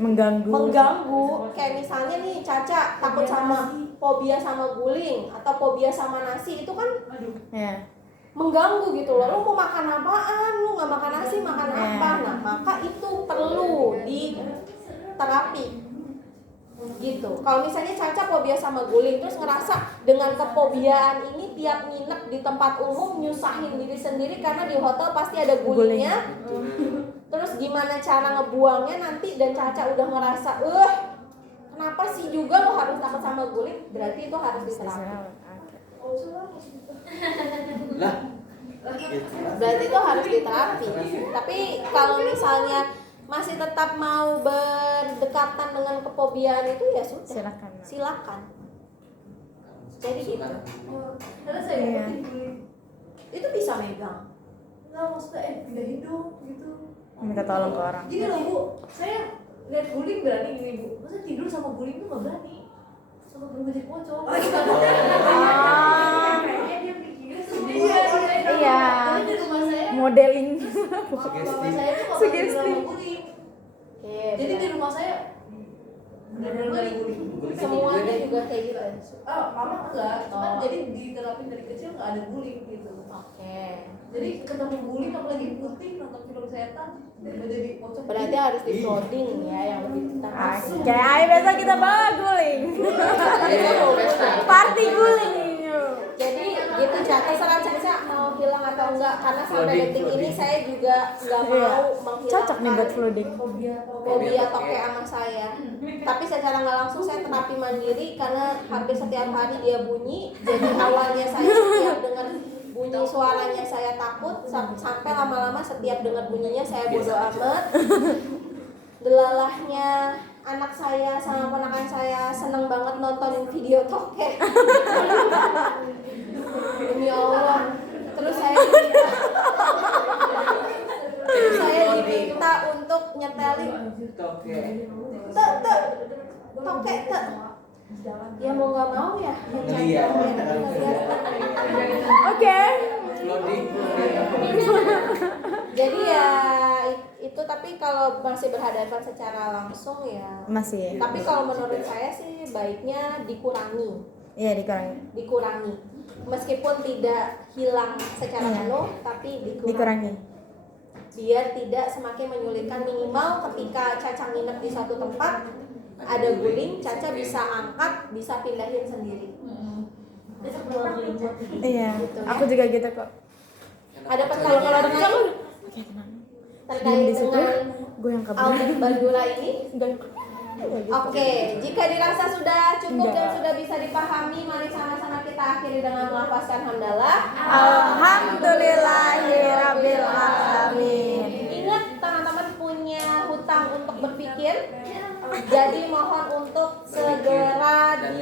mengganggu, kayak misalnya nih Caca takut sama fobia sama guling atau fobia sama nasi, itu kan mengganggu gitu loh. Lu mau makan apaan, lu nggak makan nasi, makan apa? Nah, maka itu perlu diterapi gitu. Kalau misalnya Caca fobia sama guling, terus ngerasa dengan kefobiaan ini tiap nginep di tempat umum nyusahin diri sendiri karena di hotel pasti ada gulingnya. Terus gimana cara ngebuangnya nanti, dan Caca udah ngerasa kenapa sih juga lo harus takut sama guling, berarti itu harus diterapi. Berarti itu harus diterapi. Tapi kalau misalnya masih tetap mau berdekatan dengan kefobiaan itu, ya sudah, silakan. Jadi gitu. Karena saya guling. Itu bisa megang. Nggak, maksudnya pindahin dong gitu. Minta tolong ke orang. Gini loh Bu, saya lihat guling berani gini Bu. Masa tidur sama guling tuh nggak berani. Sama berubah jadi pocong. Kayaknya dia pikir Iya. Tapi di rumah saya Modeling. mama saya tuh nggak pernah tidur sama guling. Jadi di rumah saya benar-benar nggak ada guling. Semuanya juga kayak gitu. Mama enggak, cuman jadi diterapin dari kecil nggak ada guling gitu. Jadi ketemu guling apalagi putih nonton film setan udah jadi pocong. Berarti harus di flooding ya, yang lebih ketat. Ayo besok kita bawa guling. Party guling. Jadi gitu terserah Caca mau hilang atau enggak, karena sampai detik ini saya juga nggak mau menghilangkan Cocok nih buat flooding. fobia toke sama saya. Tapi secara nggak langsung saya terapi mandiri karena hampir setiap hari dia bunyi. Jadi awalnya saya setiap dengar bunyi suaranya saya takut, sampai lama-lama setiap dengar bunyinya saya bodo amat. Delalahnya anak saya sama ponakan saya seneng banget nontonin video toke. Demi Allah. Terus saya diminta untuk nyetelin toke. Ya mau nggak mau ya. Oke. Jadi ya itu, tapi kalau masih berhadapan secara langsung ya Masih. Tapi kalau menurut saya sih baiknya dikurangi. Iya, dikurangi. meskipun tidak hilang secara Iya. penuh tapi Dikurangi. biar tidak semakin menyulitkan. Minimal ketika Caca nginep di suatu tempat ada guling, Caca bisa angkat, bisa pindahin sendiri. Bisa keluar lingkup. Iya, Gitu, ya. aku juga gitu kok. Ada pertanyaan lain Oke, tenang. terkait di situ, dengan gue yang kabur. Albert Bandura ini? Enggak yang Oke, jika dirasa sudah cukup dan Enggak. sudah bisa dipahami, mari sama-sama kita akhiri dengan melafazkan hamdalah. Alhamdulillahirabbil alamin. Ingat teman-teman punya hutang untuk berpikir. Jadi mohon untuk segera